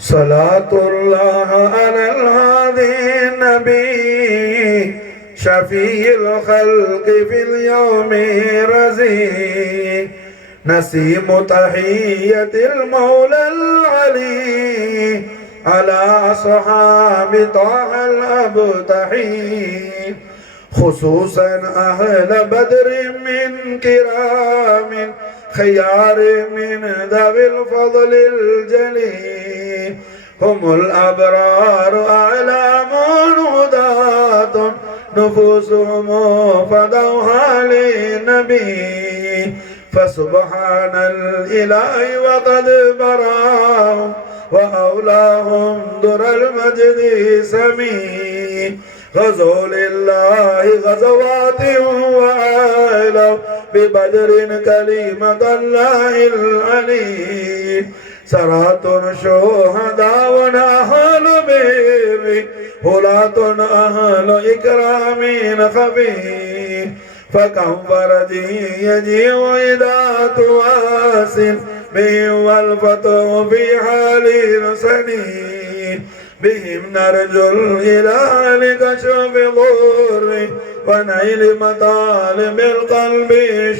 صلاة الله على الهادي النبي شفيع الخلق في اليوم رزي نسيم تحية المولى العلي على أصحاب طه الأبتحي خصوصا أهل بدر من كرام خيار من ذوي الفضل الجليل هم الأبرار أعلام هداة نفوسهم فدوها للنبي فسبحان الإله وقد براهم وأولاهم در المجد سمي غزوا لله غزوات وعالوا ببدر كلمة الله العلي سرات شهداء أهل بر هلاة أهل إكرام خفي فكم فرجي يجيء إذا تواسل به والفتح في حال سنين بهم نرجو الإله لكشف ضر ونيل مطالب القلب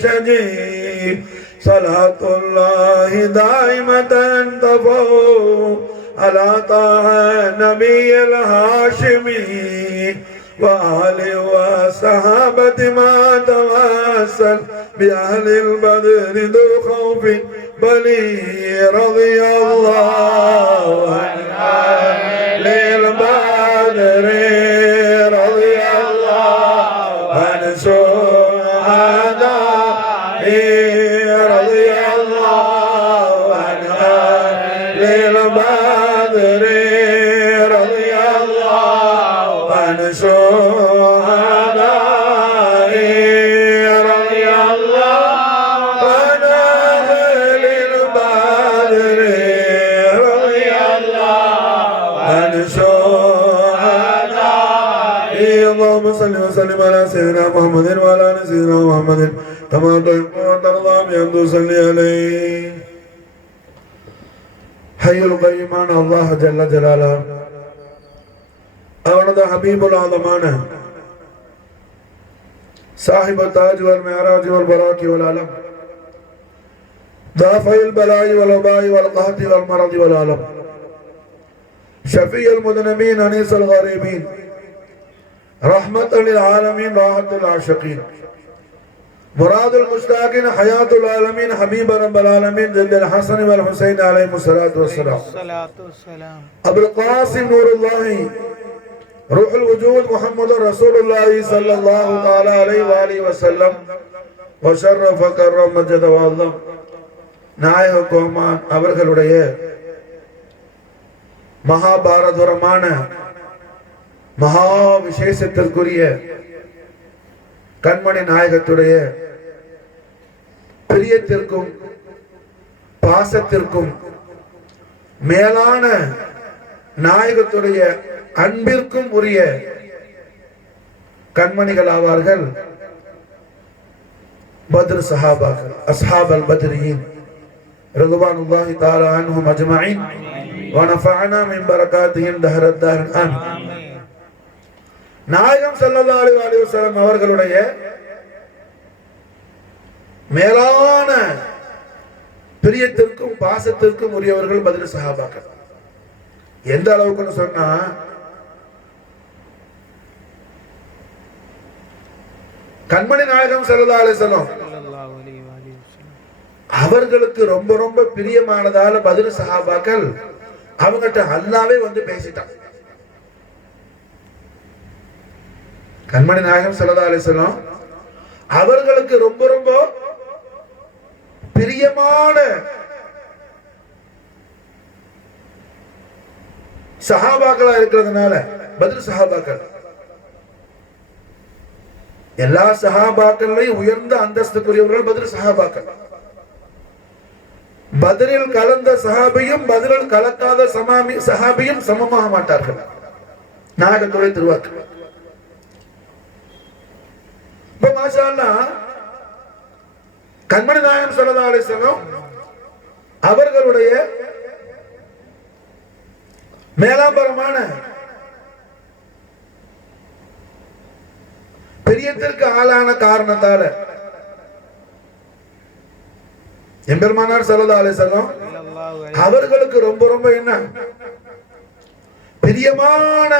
شجي صلاة الله دائمة تفوق على طه النبي الهاشمي وآله وصحابة ما تواصل بأهل البدر ذو خوف بلي رضي الله عن أهل البدر رضي الله عن شهداء رضي الله عن أهل البدر رضي الله عن شهداء رضي الله عن أهل البدر رضي الله عن شهداء اللهم صل وسلم على سيدنا محمد وعلى آل سيدنا محمد كما تحب وترضى بأن تصلي عليه حي القيوم الله جل جلاله அவனது ஹபீபுல் ஆலமான சாஹிப் தாஜ் வல் மிஅராஜ் வல் பராக்கி வல் ஆலம் தாஃபைல் பலாய் வல் வபாய் வல் கஹதி வல் மரதி வல் ஆலம் ஷஃபீஉல் முذنبين அனீஸுல் காரிபீன் ரஹ்மத்துல் லில் ஆலமீன் ராஹத்துல் ஆஷிகீன் முராதுல் முஸ்தாகின் ஹயாத்துல் ஆலமீன் ஹபீப் ரப்பல் ஆலமீன் ஜல்லல் ஹஸன் வல் ஹுசைன் அலைஹிமுஸ் ஸலாத்து வஸ்ஸலாம் அபுல் காசிம் நூருல்லாஹி روح الوجود محمد رسول الله صلى الله تعالى عليه وآله وسلم وشرف كرم مجد وعظم நாயக கோமான் அவர்களுடைய மகாபாரதமான மகா விசேஷத்திற்குரிய கண்மணி நாயகத்துடைய பிரியத்திற்கும் பாசத்திற்கும் மேலான நாயகத்துடைய அன்பிற்கும் உரிய கண்மணிகள் ஆவார்கள் பத்ர் சஹாபாக்கள் அஸ்ஹாப் அல் பத்ரியின் ரதுவானுல்லாஹி தஆலா அன்ஹும் அஜ்மஈன் வ நஃபஅனா மின் பரகாத்திஹிம் தஹரத் தாரன் ஆமீன். நாயகம் ஸல்லல்லாஹு அலைஹி வஸல்லம் அவர்களுடைய மேலான பிரியத்திற்கும் பாசத்திற்கும் உரியவர்கள் பத்ர் சஹாபாக்கள். எந்த அளவுக்குன்னு சொன்னா கண்மணி நாயகம் ஸல்லல்லாஹு அலைஹி வஸல்லம் அவர்களுக்கு ரொம்ப ரொம்ப பிரியமானதால பத்ர் சஹாபாக்கள் அவங்ககிட்ட அல்லாஹ்வே வந்து பேசிட்டான். கண்மணி நாயகம் ஸல்லல்லாஹு அலைஹி வஸல்லம் அவர்களுக்கு ரொம்ப ரொம்ப பிரியமான சஹாபாக்களா இருக்கிறதுனால பத்ர் சஹாபாக்கள் எல்லா சஹாபாக்கள்லையும் உயர்ந்த அந்தஸ்துக்குரியவர்கள் பத்ர் சஹாபாக்கள். பத்ரில் கலந்த சஹாபியும் பத்ரில் கலக்காத சஹாபியும் சமமாக மாட்டார்கள். நாயகத்துடைய திருவாக்கு. இப்ப மாஷா அல்லாஹ் கண்மணி நாயகம் ஸல்லல்லாஹு அலைஹி வஸல்லம் அவர்களுடைய மேலாம்பரமான பிரியத்திற்கு ஆளான காரணத்தால எம்பெருமானார் ஸல்லல்லாஹு அலைஹி வஸல்லம் அவர்களுக்கு ரொம்ப ரொம்ப என்ன பிரியமான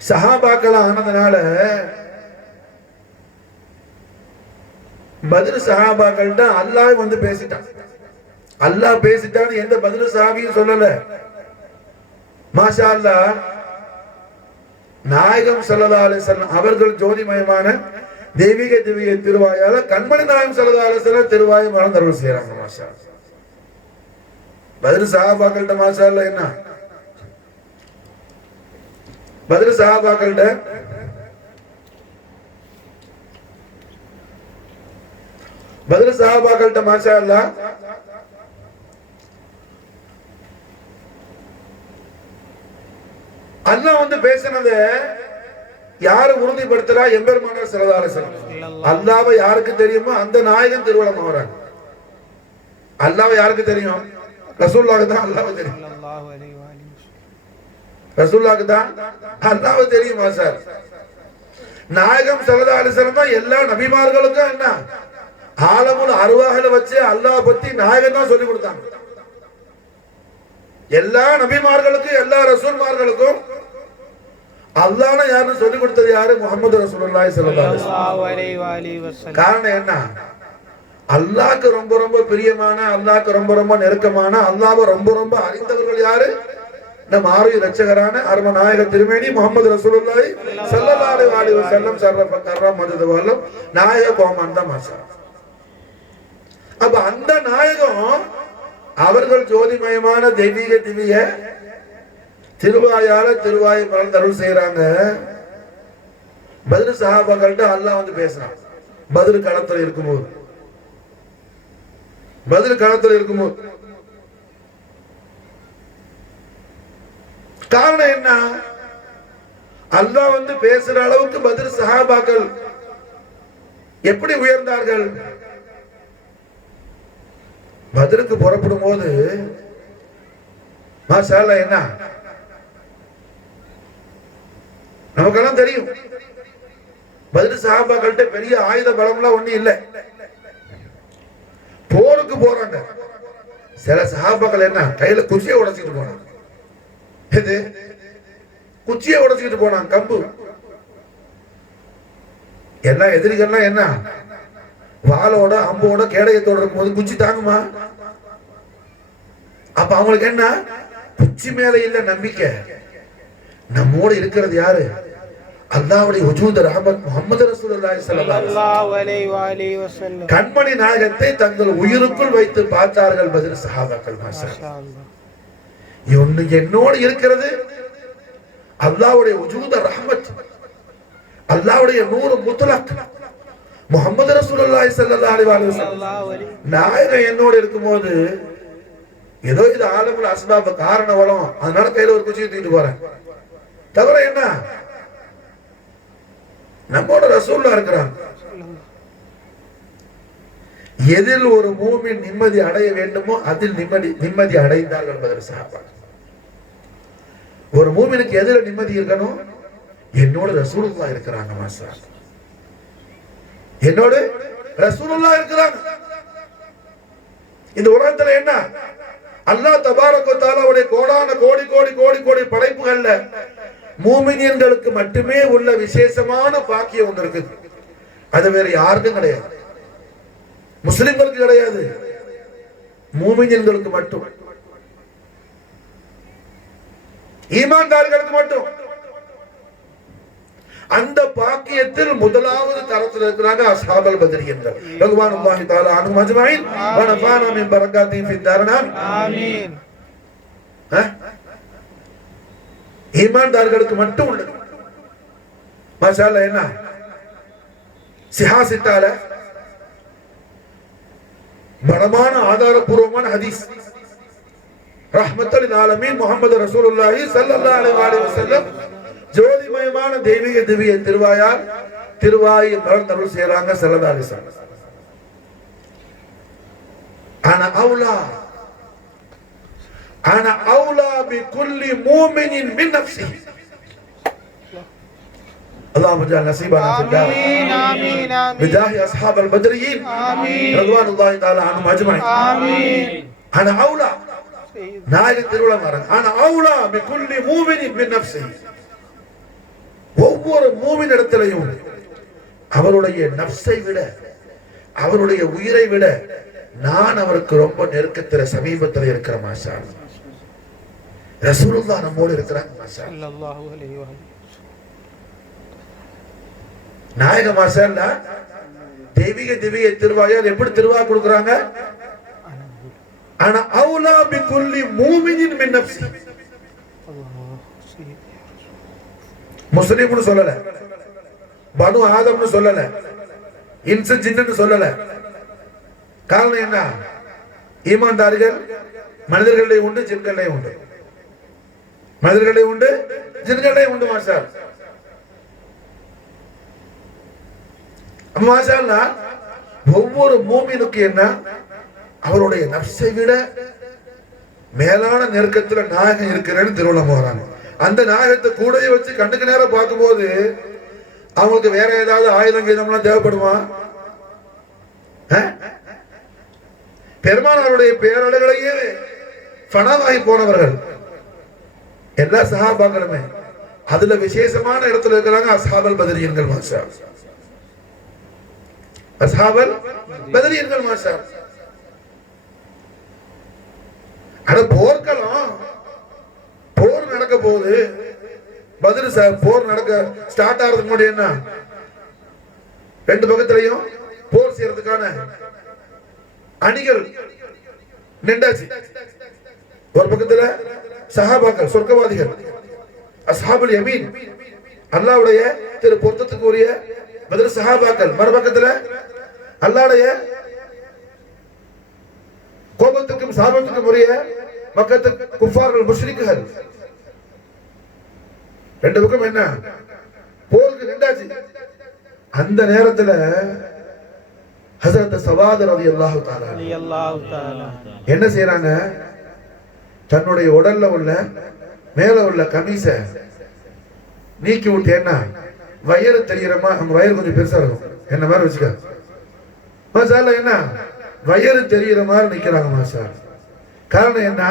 சஹாபாக்கள் ஆனதுனால பத்ர் சஹாபாக்கள்ட்ட அல்லாஹ் வந்து பேசிட்டான். அல்லாஹ் பேசிட்டான்னு எந்த பத்ர் சஹாபியும் சொல்லல. மாஷா அல்லாஹ் நாயகம் ஸல்லல்லாஹு அலைஹி வஸல்லம் அவர்கள் ஜோதிமயமான தெய்வீக திவ்ய திருவாயால கண்மணி நாயகம் ஸல்லல்லாஹு அலைஹி வஸல்லம் திருவாயை மறந்தருள் செய்யறாங்க. மாஷா அல்லாஹ் பத்ர் சஹாபாக்கள்ட்ட மாஷா அல்லாஹ் என்ன பத்ர் சஹாபாக்கள்ட்ட மாஷா அல்லாஹ் அல்லாஹ் வந்து பேசினத யாரு உறுதிப்படுத்துறா? எம்பெருமானார் ஸல்லல்லாஹு அலைஹி வஸல்லம். அல்லாஹ்வை யாருக்கு தெரியுமோ அந்த நாயகன் திருவலம் ஆவறாங்க. அல்லாஹ்வை யாருக்கு தெரியும்? ரசூலுல்லாஹ்க்கு தான் அல்லாஹ்வை தெரியும். ரசூலுல்லாஹ்க்கு தான் அல்லாஹ்வை தெரியுமா சார்? நாயகம் ஸல்லல்லாஹு அலைஹி வஸல்லம் தான் எல்லா நபிமார்களுக்கும் என்ன ஆலமுல் அர்வாஹ்ல வச்சு அல்லாஹ் பத்தி நாயகம் தான் சொல்லி கொடுத்தாங்க. எல்லா நபிமார்களுக்கும் எல்லா ரசூல்மார்களுக்கும் அல்லாஹ்னா யாருன்னு சொல்லி கொடுத்தது யாரு? முஹம்மது ரசூலுல்லாஹி ஸல்லல்லாஹு அலைஹி வஸல்லம். காரணம் என்ன? அல்லாஹ்க்கு ரொம்ப ரொம்ப பிரியமான, அல்லாஹ்க்கு ரொம்ப ரொம்ப நெருக்கமான, அல்லாஹ்வை ரொம்ப ரொம்ப அறிந்தவர்கள் யாரு? நம் ஆரிய ரட்சகரான அருமை நாயக திருமேனி முஹம்மது ரசூலுல்லாஹி ஸல்லல்லாஹு அலைஹி வஸல்லம் ஸர்ரஃப கர்ரம் மதது வல்லம் நாயக கோமான் தான் மாஷா. அப்ப அந்த நாயகம் அவர்கள் ஜோதிமயமான தெய்வீக திவ்ய திருவாயால திருவாயை மறந்தருள் செய்யறாங்க. பத்ர் சஹாபாக்கள்ட்ட அல்லாஹ் வந்து பேசுறான். பத்ர் களத்துல இருக்கும்போது காரணம் என்ன? அல்லாஹ் வந்து பேசுற அளவுக்கு பத்ர் சஹாபாக்கள் எப்படி உயர்ந்தார்கள்? பத்ருக்கு புறப்படும் போது மாஷா அல்லாஹ் என்ன நமக்கெல்லாம் தெரியும். பத்ர் சஹாபாக்கள்ட்ட பெரிய ஆயுத பலம்லாம் ஒண்ணு இல்ல. போருக்கு போறாங்க. சில சஹாபாக்கள் என்ன கையில குச்சியை உடைச்சிட்டு போனாங்க. இது குச்சியை உடைச்சிட்டு போனாங்க. கம்பு எல்லா எதிரிகள்லாம் என்ன வாளோட அம்போட கேடயத்தோட இருக்கும்போது குச்சி தாங்குமா? அப்ப அவங்களுக்கு என்ன குச்சி மேல இல்ல நம்பிக்கை. நம்மோட இருக்கிறது யாரு? அல்லாஹ்வுடைய வஜூத் ரஹமத் முஹம்மது ரசூலுல்லாஹி ஸல்லல்லாஹு அலைஹி வஸல்லம். கண்மணி நாயகத்தை தங்கள் உயிருக்குள் வைத்து பார்த்தார்கள் பத்ர் சஹாபாக்கள். மாஷா அல்லாஹ் என்னோடு இருக்கிறது அல்லாஹ்வுடைய வஜூத் ரஹமத், அல்லாஹ்வுடைய நூர் முத்லக் முஹம்மது ரசூலுல்லாஹி ஸல்லல்லாஹு அலைஹி வஸல்லம். நாயகம் என்னோடு இருக்கும்போது ஏதோ இது ஆலமுல் அஸ்பாப் காரணம் வரும், அதனால கையில ஒரு குச்சியை தூக்கிட்டு போறேன். தவிர என்ன நம்மோட ரசூலுல்லாஹ் இருக்கிறாங்க. எதில் ஒரு மூமின் நிம்மதி அடைய வேண்டுமோ அதில் நிம்மதி அடைந்தார்கள் பத்ர் சஹாபாக்கள். ஒரு மூமினுக்கு எதில நிம்மதி இருக்கணும்? என்னோட ரசூலுல்லாஹ் இருக்கிறாங்க. மாஷா அல்லாஹ் என்னோடு ரசூலுல்லாஹ் இருக்கிறாங்க. இந்த உலகத்துல என்ன அல்லாஹ் தபாரக வ தஆலாவுடைய கோடான கோடி கோடி கோடி கோடி படைப்புகள்ல மூமின்களுக்கு மட்டுமே உள்ள விசேஷமான பாக்கியம் ஒன்று இருக்குது. அது வேற யாருக்கும் கிடையாது. முஸ்லிம்களுக்கு கிடையாது, மூமின்களுக்கு மட்டும், ஈமான்தார்களுக்கு மட்டும். அந்த பாக்கியத்தில் முதலாவது தரத்தில் இருக்கிறாங்க அஸ்ஹாபுல் பத்ரியன்கள். ரஹ்மானுல்லாஹி தஆலா அன்ஹும் அஜ்மஈன் வ நஃபானா மின் பரக்காத்தி ஃபி தாரனா ஆமீன். ஈமான்தார்களுக்கு மட்டும் உள்ளது. மாஷா அல்லாஹ் என்ன சிஹாசித்தால பலமான ஆதாரபூர்வமான ஹதீஸ் ரஹ்மத்துல் ஆலமீன் முஹம்மது ரசூலுல்லாஹி ஸல்லல்லாஹு அலைஹி வஸல்லம் ஜோதிமயமான தெய்வீக திவ்ய திருவாயால் திருவாயை மலர்ந்தருள் செய்யறாங்க ஸல்லல்லாஹு அலைஹி வஸல்லம். ஆனா அவுலா அன அவுலா பிகுல்லி மூமினின் மின் நஃப்ஸிஹி. اللهم اجعل نصيبنا في الدار آمين آمين آمين بجاه أصحاب البدريين رضوان الله تعالى عنهم أجمعين. آمين. أنا أولى நாயகன் திருவிழா மாறன் ஆனா அவுலா பிகுல்லி மூமினின் மின் நஃப்ஸிஹி. ஒவ்வொரு மூமின் இடத்திலையும் அவருடைய நஃப்ஸை விட அவருடைய உயிரை விட நான் அவருக்கு ரொம்ப நெருக்கத்துல சமீபத்தில் இருக்கிற மாஷா அல்லாஹ். ரசூலுல்லாஹ் நம்மோடு இருக்கிறாங்க மாஷா அல்லாஹ். ஸல்லல்லாஹு அலைஹி வஸல்லம். நாயக மாஷா அல்லாஹ் தெய்வீக திருவாயார் எப்படி திருவா கொடுக்கறாங்க? ஆனா அவுலா பிகுல்லி மூமினின் மின் நஃப்ஸிஹி. முஸ்லிம்னு சொல்லல, பனு ஆதம்னு சொல்லல, இன்சு ஜின்னு சொல்லல. காரணம் என்ன? ஈமான்தார்கள் மனிதர்களே உண்டு, ஜின்களே உண்டு. மனிதர்களே உண்டு, ஜின்களே உண்டு. மாஷா மாஷா அல்லாஹ். ஒவ்வொரு மூமினுக்கு என்ன? அவருடைய நஃப்ஸை விட மேலான நெருக்கத்துல நாயகம் இருக்கிறேன்னு திருவிழா போறாங்க. அந்த நாயகத்தை கூடவே வச்சு கண்ணுக்கு நேரம் பார்க்கும்போது அவங்களுக்கு வேற ஏதாவது ஆயுதம் கீதம்லாம் தேவைப்படுமா? பெருமானாருடைய பேரலைகளையே ஃபனாவாகி போனவர்கள் எல்லா சஹாபாக்களுமே அதுல விசேஷமான இடத்துல இருக்கிறாங்க அஸ்ஹாபல் பத்ரியன்கள். மாஷா அஸ்ஹாபல் பத்ரியன்கள் மாஷா. அட போர்க்களம், போர் நடக்க போகுது. பத்ர் போர் நடக்க ஸ்டார்ட் ஆகிறதுக்கு முன்னாடி என்ன? ரெண்டு பக்கத்திலையும் போர் செய்யறதுக்கான அணிகள் நின்றாச்சு. ஒரு பக்கத்துல சஹாபாக்கள் சொர்க்கவாதிகள் அஸ்ஹாபுல் யமீன் அல்லாஹ்வுடைய திரு பொருத்தத்துக்கு உரிய பத்ர் சஹாபாக்கள், மறுபக்கத்துல அல்லாஹ்வுடைய கோபத்துக்கும் சாபத்துக்கும் உரிய மக்கத்து குஃபார்கள் முஷ்ரிக்குகள். ரெண்டு பக்கம் என்ன? போருக்கு நின்றாச்சு. அந்த நேரத்துல ஹஸரத் ஸவாத் ரலியல்லாஹு தஆலா என்ன செய்றாங்க? தன்னுடைய உடல்ல உள்ள மேல உள்ள கமீஸ நீக்கி விட்டு என்ன வயிறு தெரியுறமா? நம்ம வயிறு கொஞ்சம் பெருசா இருக்கும், என்ன மாதிரி வச்சுக்க. மாஷா அல்லாஹ் என்ன வயிறு தெரியுற மாதிரி நிக்கிறாங்க. மாஷா காரணம் என்ன?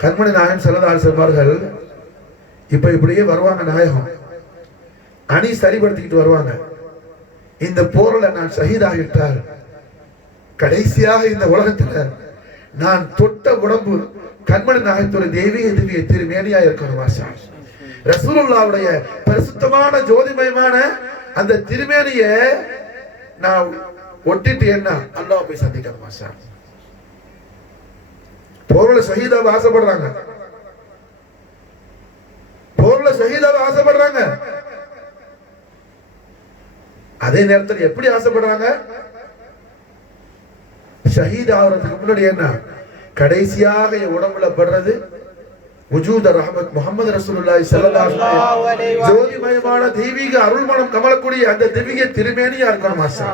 கண்மணி நாயகம் ஸல்லல்லாஹு அலைஹி வஸல்லம் இப்ப இப்படியே வருவாங்க. நாயகம் அணி சரிபடுத்திக்கிட்டு வருவாங்க. இந்த போர்ல நான் ஷஹீதாகிட்டால் கடைசியாக இந்த உலகத்துல நான் தொட்ட உடம்பு கண்மணி நாயகத்தோட தெய்வீக திருமேனியா இருக்கணும். மாஷா ரசூலுல்லாஹ்வுடைய பரிசுத்தமான ஜோதிமயமான அந்த திருமேனிய நான் ஒட்டிட்டு என்ன அல்லாஹ் போய் சந்திக்கணும். மாஷா போர்ல ஷஹீதாக ஆசைப்படுறாங்க, போர்ல ஷஹீதாக ஆசைப்படுறாங்க. அதே நேரத்தில் எப்படி ஆசைப்படுறாங்க? ஷஹீத் ஆகிறதுக்கு முன்னாடி என்ன கடைசியாக என் உடம்புல படுறது வஜூத ரஹ்மத் முஹம்மது ரசூலுல்லாஹி ஸல்லல்லாஹு அலைஹி வஸல்லம் ஜோதிமயமான தெய்வீக அருள்மணம் கமலக்கூடிய அந்த தெய்வீக திருமேனியா இருக்கணும். மாஷா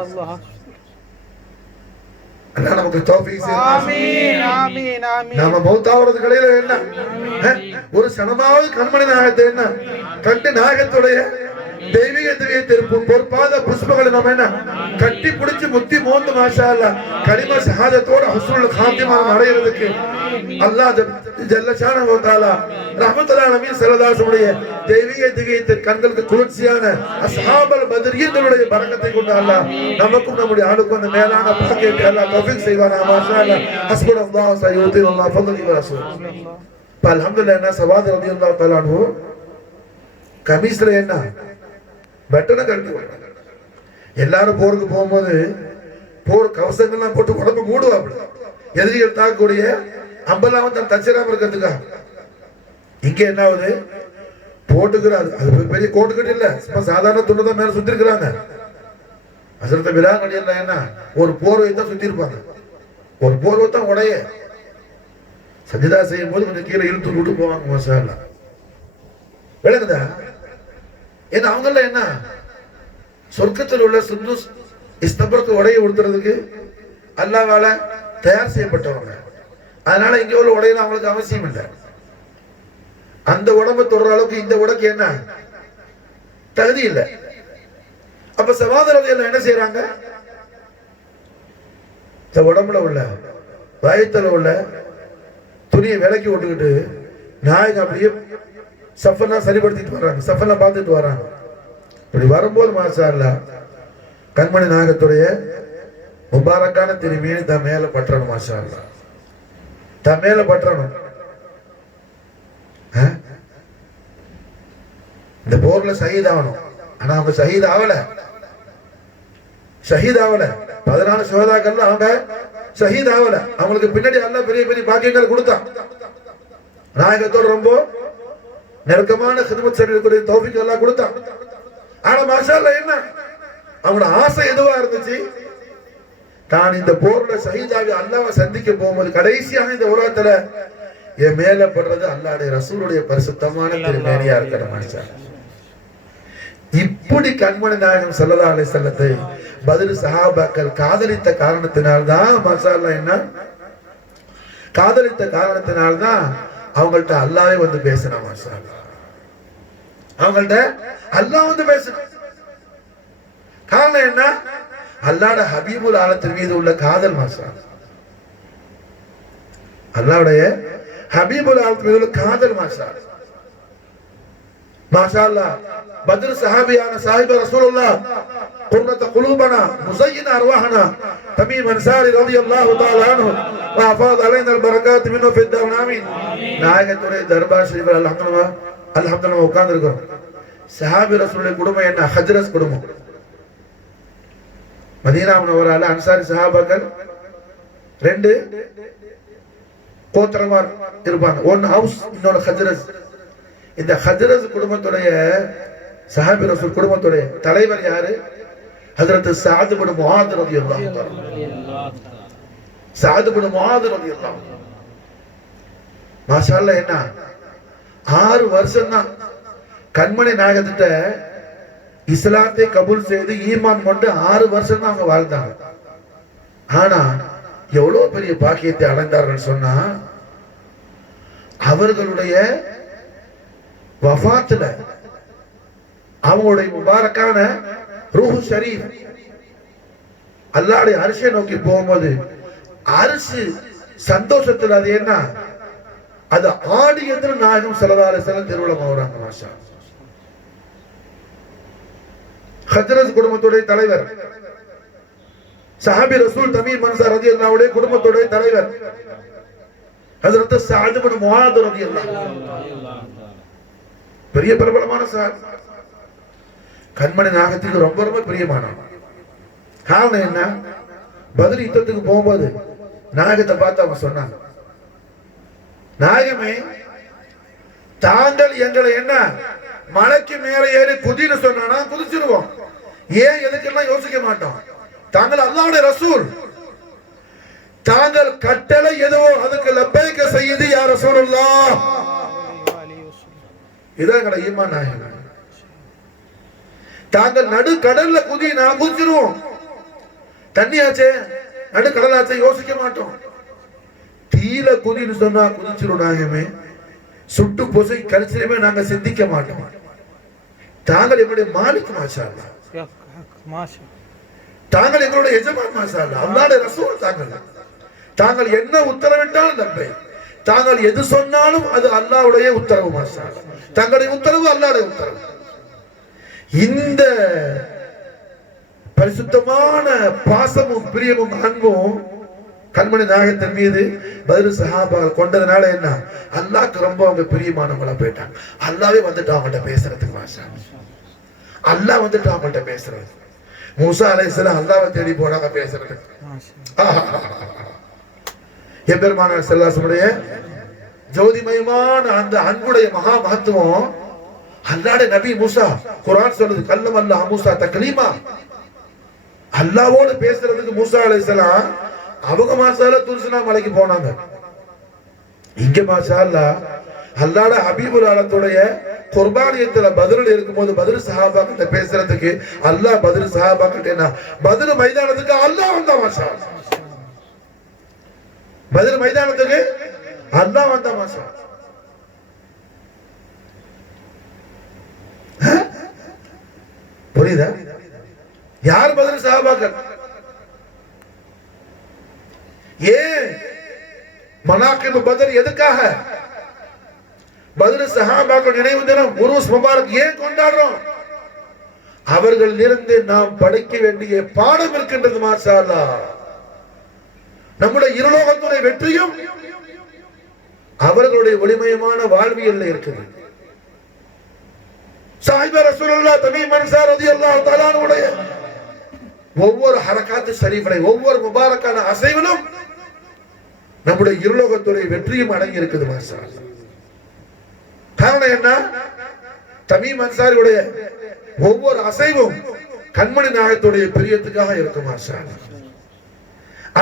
அல்லாஹ் நமக்கு தௌஃபீக் செய்யணும். ஆமீன் ஆமீன் ஆமீன். நாம மௌத்தாவறது கடையில என்ன ஒரு சனமாவது கண்மணி நாயகத்தை என்ன கண்டு நாயகத்துடைய தெய்வீக பொறுப்பாத புஷ்பங்களை நம்ம என்ன கட்டி பிடிச்சு முத்தி மோந்து மாஷா அல்லாஹ் கலிமா ஷஹாதத்தோட ஹுஸ்னுல் காத்திமா அடையிறதுக்கு அல்லாஹ் ஜல்ல ஷானஹு வ தஆலா ரஹ்மத்துல்லாஹி அலைஹி ஸல்லல்லாஹுடைய தெய்வீக கண்களுக்கு குளிர்ச்சியான அஸ்ஹாபல் பத்ரியன்களுடைய பரக்கத்தை கொண்டு அல்லாஹ் நமக்கும் நம்முடைய ஆளுக்கும் அந்த மேலான பாக்கியத்தை அல்லாஹ் தௌஃபீக் செய்வானா. மாஷா அல்லாஹ் ஹஸ்புனல்லாஹு வ ஸயூதில்லாஹு ஃபضل வ ரசூல். அல்ஹம்துலில்லாஹ் என்ன ஸவாத் ரலியல்லாஹு தஆலா அன்ஹு கமீஸ்ல என்ன பட்டனை கழட்டி எல்லாரும் போருக்கு போகும்போது போர் கவசங்கள்லாம் போட்டு உடம்பு மூடுவாங்க. எதிரிகள் தாக்கக்கூடிய அம்பெல்லாம் தன் தச்சிராம இருக்கிறதுக்கா. இங்க என்ன ஆகுது? போட்டுக்கிறாரு. அது பெரிய கோட்டு கட்டி இல்ல, சாதாரண துண்டுதான் மேல சுத்தி இருக்கிறாங்க. ஹஸரத் பிலால் ரலியல்லாஹு என்ன ஒரு போர்வை தான் சுத்தி இருப்பாங்க. ஒரு போர்வை தான் உடைய சஜிதா செய்யும் போது கொஞ்சம் கீழே இழுத்து விட்டு போவாங்க. மாஷா அல்லாஹ் விளங்குதா? ஏன்னா அவங்க என்ன சொர்க்கத்தில் உள்ள சுந்தூஸ் இஸ்தபருக்கு உடைய உடுத்துறதுக்கு அல்லாஹ்வால தயார் செய்யப்பட்டவங்க. அதனால இங்க உள்ள உடையில அவங்களுக்கு அவசியம் இல்லை. அந்த உடம்பு தொடுற அளவுக்கு இந்த உடம்புக்கு என்ன தகுதி இல்லை. அப்ப சகோதரர்கள் என்ன செய்யறாங்க, இந்த உடம்புல உள்ள வயத்துல உள்ள துணியை விலக்கி விட்டுக்கிட்டு நாயகம் அப்படியே சஃபெல்லாம் சரிப்படுத்திட்டு வர்றாங்க, சஃபெல்லாம் பார்த்துட்டு வர்றாங்க. இப்படி வரும்போது மாஷா அல்லாஹ் கண்மணி நாயகத்துடைய முபாரக்கான திரும்பியை தன் மேல பற்றணும். மாஷா அல்லாஹ் தன் மேல பற்றணும். இந்த போர்ல ஷஹீத் ஆகணும். ஆனா அவங்க ஷஹீத் ஆகல. 14 சுஹதாக்கள் அவங்க ஷஹீத் ஆகல. அவங்களுக்கு பின்னாடி அல்லாஹ் பெரிய பெரிய பாக்கியங்கள் கொடுத்தான். நாயகத்தோட ரொம்ப நெருக்கமான ஹிதமத் செய்யக்கூடிய தௌஃபீக் அல்லாஹ் கொடுத்தான். ஆனா மாஷா அல்லாஹ் என்ன அவங்களோட ஆசை எதுவா இருந்துச்சு, தான் இந்த போர்ல ஷஹீதாகி அல்லாஹ்வை சந்திக்க போகும்போது கடைசியாக இந்த உலகத்துல என் மேல படுறது அல்லாஹ்வுடைய ரசூலுடைய பரிசுத்தமான திருமேனியா இருக்கணும். மாஷா இப்படி கண்மணி நாயகம் ஸல்லல்லாஹு அலைஹி வஸல்லத்தை பத்ர் சஹாபாக்கள் காதலித்த காரணத்தினால்தான் மாஷா அல்லாஹ் என்ன காதலித்த காரணத்தினால்தான் அவங்கள்ட்ட அல்லாஹ்வே வந்து பேசினான். மாஷா அல்லாஹ் அவங்கள்ட்ட அல்லாஹ் வந்து பேசினான். காரணம் என்ன, அல்லாஹ்வுடைய ஹபீபுல் ஆலத்தின் மீது உள்ள காதல். மாஷா அல்லாஹ்வுடைய ஹபீபுல் ஆலத்தின் மீது உள்ள காதல். மாஷா அல்லாஹ் பத்ர் சஹாபியான சாஹிப ரசூலுல்லாஹ் குர்ரத குலூபனா முஸய்யின அர்வாஹனா தமீம் அன்சாரி ரலியல்லாஹு தஆலா அன்ஹு வ அஃபாத அலைனா அல் பரகாத் மின்ஹு ஃபி த்தௌன் ஆமீன். நாயகத்துடைய தர்பார் ஷரீஃபில் அல்ஹம்துலில்லாஹ் உட்கார்ந்து இருக்கோம். சஹாபி ரசூலுடைய குடும்பம் என்ன, ஹஜ்ரஸ் குடும்பம். மதீனா முனவரால அன்சாரி சஹாபாக்கள் 2 கோத்திரமார் இருப்பாங்க. ஒன்னு ஹவுஸ், இன்னொரு ஹஜ்ரஸ். இந்த ஹஜ்ரஸ் குடும்பத்துடைய சஹாபி ரசூல் குடும்பத்துடைய தலைவர் யாரு, ஹஜ்ரத் சஅத் இப்னு முஆத் ரலியல்லாஹு தஆலா. சஅத் இப்னு முஆத் ரலியல்லாஹு மாஷா அல்லாஹ் என்ன 6 வருஷம் தான் கண்மணி நாயகத்திட்ட இஸ்லாத்தை கபூல் செய்து ஈமான் கொண்டு 6 வருஷம் தான் அவங்க வாழ்ந்தாங்க. ஆனா எவ்வளவு பெரிய பாக்கியத்தை அடைந்தார்கள் சொன்னா, அவர்களுடைய வஃபாத்துல அவங்களுடைய முபாரக்கான ரூஹ் ஷரீஃப் அல்லாஹ்வுடைய அர்ஷை நோக்கி போகும்போது அர்ஷ் சந்தோஷத்துல அது என்ன, அது ஆடியத்துல நாயகம் ஸல்லல்லாஹு அலைஹி வஸல்லம் திருவுளம் ஆகுறாங்க. மாஷா ஹஜ்ரஸ் குடும்பத்துடைய தலைவர் சஹாபி ரசூல் தமீம் அன்சாரி ரலியல்லாஹு அன்ஹு குடும்பத்துடைய தலைவர் ஹஜ்ரத் சஅத் இப்னு முஆத் ரலியல்லாஹு அன்ஹு பெரிய பிரபலமான சஹாபி. கண்மணி நாயகத்துக்கு ரொம்ப ரொம்ப பிரியமானவன். காரணம் என்ன, பத்ர் யுத்தத்துக்கு போகும்போது நாயகத்தை பார்த்து அவங்க சொன்னாங்க, நாயகமே தாங்கள் எங்களை என்ன மலைக்கு மேல ஏறி குதின்னு சொன்னா குதிச்சிருவோம். ஏன் எதுக்கெல்லாம் யோசிக்க மாட்டோம். தாங்கள் அல்லாஹ்வுடைய ரசூல், தாங்கள் கட்டளை எதுவோ அதுக்கு லப்பைக்க செய்யுது யா ரசூலுல்லாஹ். இதான் எங்களோட ஈமான் நாயகம். தாங்கள் நடு கடல்ல குதி, நான் குதிச்சிருவோம். தண்ணியாச்சே, நடு கடலாச்சே, யோசிக்க மாட்டோம். தீல குதின்னு சொன்னா குதிச்சிரும் நாயகமே. சுட்டு பொசை கரிசிலுமே நாங்க சிந்திக்க மாட்டோம். தாங்கள் எங்களுடைய மாலிக். மாஷா அல்லாஹ் தாங்கள் எங்களுடைய எஜமான். மாஷா அல்லாஹ் அல்லாஹ்வுடைய ரசூல். தாங்கள் என்ன உத்தரவிட்டாலும் நம்பை, தாங்கள் எது சொன்னாலும் அது அல்லாஹ்வுடைய உத்தரவு. மாஷா அல்லாஹ் தங்களுடைய உத்தரவு அல்லாஹ்வுடைய உத்தரவு. இந்த பரிசுத்தமான பாசமும் பிரியமும் அன்பும் கண்மணி நாயகத்தின் மீது பத்ர் சஹாபாக்கள் கொண்டதுனால என்ன, அல்லாஹ்க்கு ரொம்ப அவங்க பிரியமானவங்களா போயிட்டாங்க. அல்லாஹ்வே வந்துட்டு அவங்கள்ட்ட பேசுறதுக்கு. மாஷா அல்லாஹ் வந்துட்டு அவங்கள்ட்ட பேசுறது. மூசா அலைஹிஸ்ஸலாம் அல்லாஹ்வை தேடி போனாங்க பேசுறதுக்கு. எம்பெருமானார் ஸல்லல்லாஹு அலைஹி வஸல்லம் ஜோதிமயமான அந்த அன்புடைய மகா மகத்துவம் அல்லாஹ்வுடைய நபி மூசா, குர்ஆன் சொல்லுது கல்லம் அல்லாஹ் மூசா தக்லீமா. அல்லாஹ்வோடு பேசுறதுக்கு மூசா அலைஹிஸ்ஸலாம் அவங்க மாஷால துர்சினா மலைக்கு போனாங்க. இங்க மாஷா அல்லாஹ் அல்லாஹ்வுடைய ஹபீபுல் ஆலத்துடைய குர்பானியத்துல பத்ரில் இருக்கும்போது பத்ர் சஹாபாக்கிட்ட பேசுறதுக்கு அல்லாஹ் பத்ர் சஹாபாக்கிட்ட என்ன பத்ர் மைதானத்துக்கு அல்லாஹ் வந்தா. மாஷா அல்லாஹ் பத்ர் மைதானத்துக்கு அல்லாஹ் வந்த மாசம். புரியுதா? யார் பத்ர் சஹாபாக்கள்? ஏன் மனாகிப் பத்ர் எதுக்காக? பத்ர் சஹாபாக்கள் நினைவு தினம் உருஸ் முபாரக் ஏன் கொண்டாடுறோம்? அவர்கள் இருந்து நாம் படிக்க வேண்டிய பாடம் இருக்கின்றது. மாஷா அல்லாஹ், நம்முடைய இருலோகத்துடைய வெற்றியும் அவர்களுடைய ஒளிமயமான வாழ்வியல்ல இருக்குது. சாஹிப ரசூலுல்லாஹ் தமீம் அன்சார் ரலியல்லாஹு தஆலா அன்ஹுடைய ஒவ்வொரு ஹரகாத் ஷரீஃபை, ஒவ்வொரு முபாரக்கான அசைவிலும் நம்முடைய இருலோகத்துடைய வெற்றியும் அடங்கி இருக்குது. மாஷா அல்லாஹ். காரணம் என்ன? தமீம் அன்சாரியுடைய ஒவ்வொரு அசைவும் கண்மணி நாயகத்துடைய பிரியத்துக்காக இருக்கும். மாஷா அல்லாஹ்.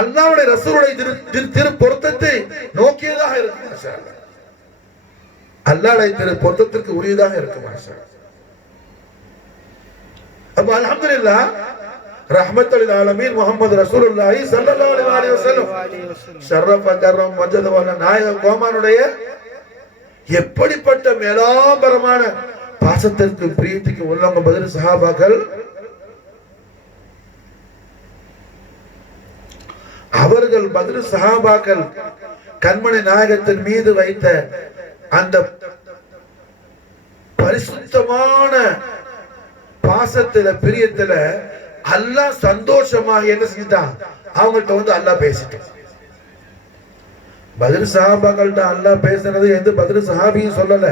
அல்லாஹ்வுடைய ரசூலுடைய திரு பொருத்தத்தை நோக்கியதாக இருக்கும். மாஷா அல்லாஹ். அல்லாஹ்வுடைய திரு பொருத்தத்திற்கு உரியதாக இருக்கும். மாஷா அல்லாஹ். அப்ப அல்ஹம்துலில்லாஹ், ரஹ்மத்துல் ஆலமீன் முஹம்மது ரசூலுல்லாஹி ஸல்லல்லாஹு அலைஹி வஸல்லம் ஷரஃப கர்ரம் வஜத வல்ல நாயக கோமானுடைய எப்படிப்பட்ட மேலாம்பரமான பாசத்திற்கு பிரியத்துக்கு உள்ளவங்க பத்ர் சஹாபாக்கள். அவர்கள் பத்ர் சஹாபாக்கள் கண்மணி நாயகத்தின் மீது வைத்த அந்த பரிசுத்தமான பாசத்துல பிரியத்துல அல்லாஹ் சந்தோஷமாக என்ன செஞ்சிட்டான்? அவங்கள்ட்ட வந்து அல்லாஹ் பேசிட்டான். பத்ர் சஹாபாக்கள்ட்ட அல்லாஹ் பேசுனது எந்த பத்ர் சஹாபியும் சொல்லல.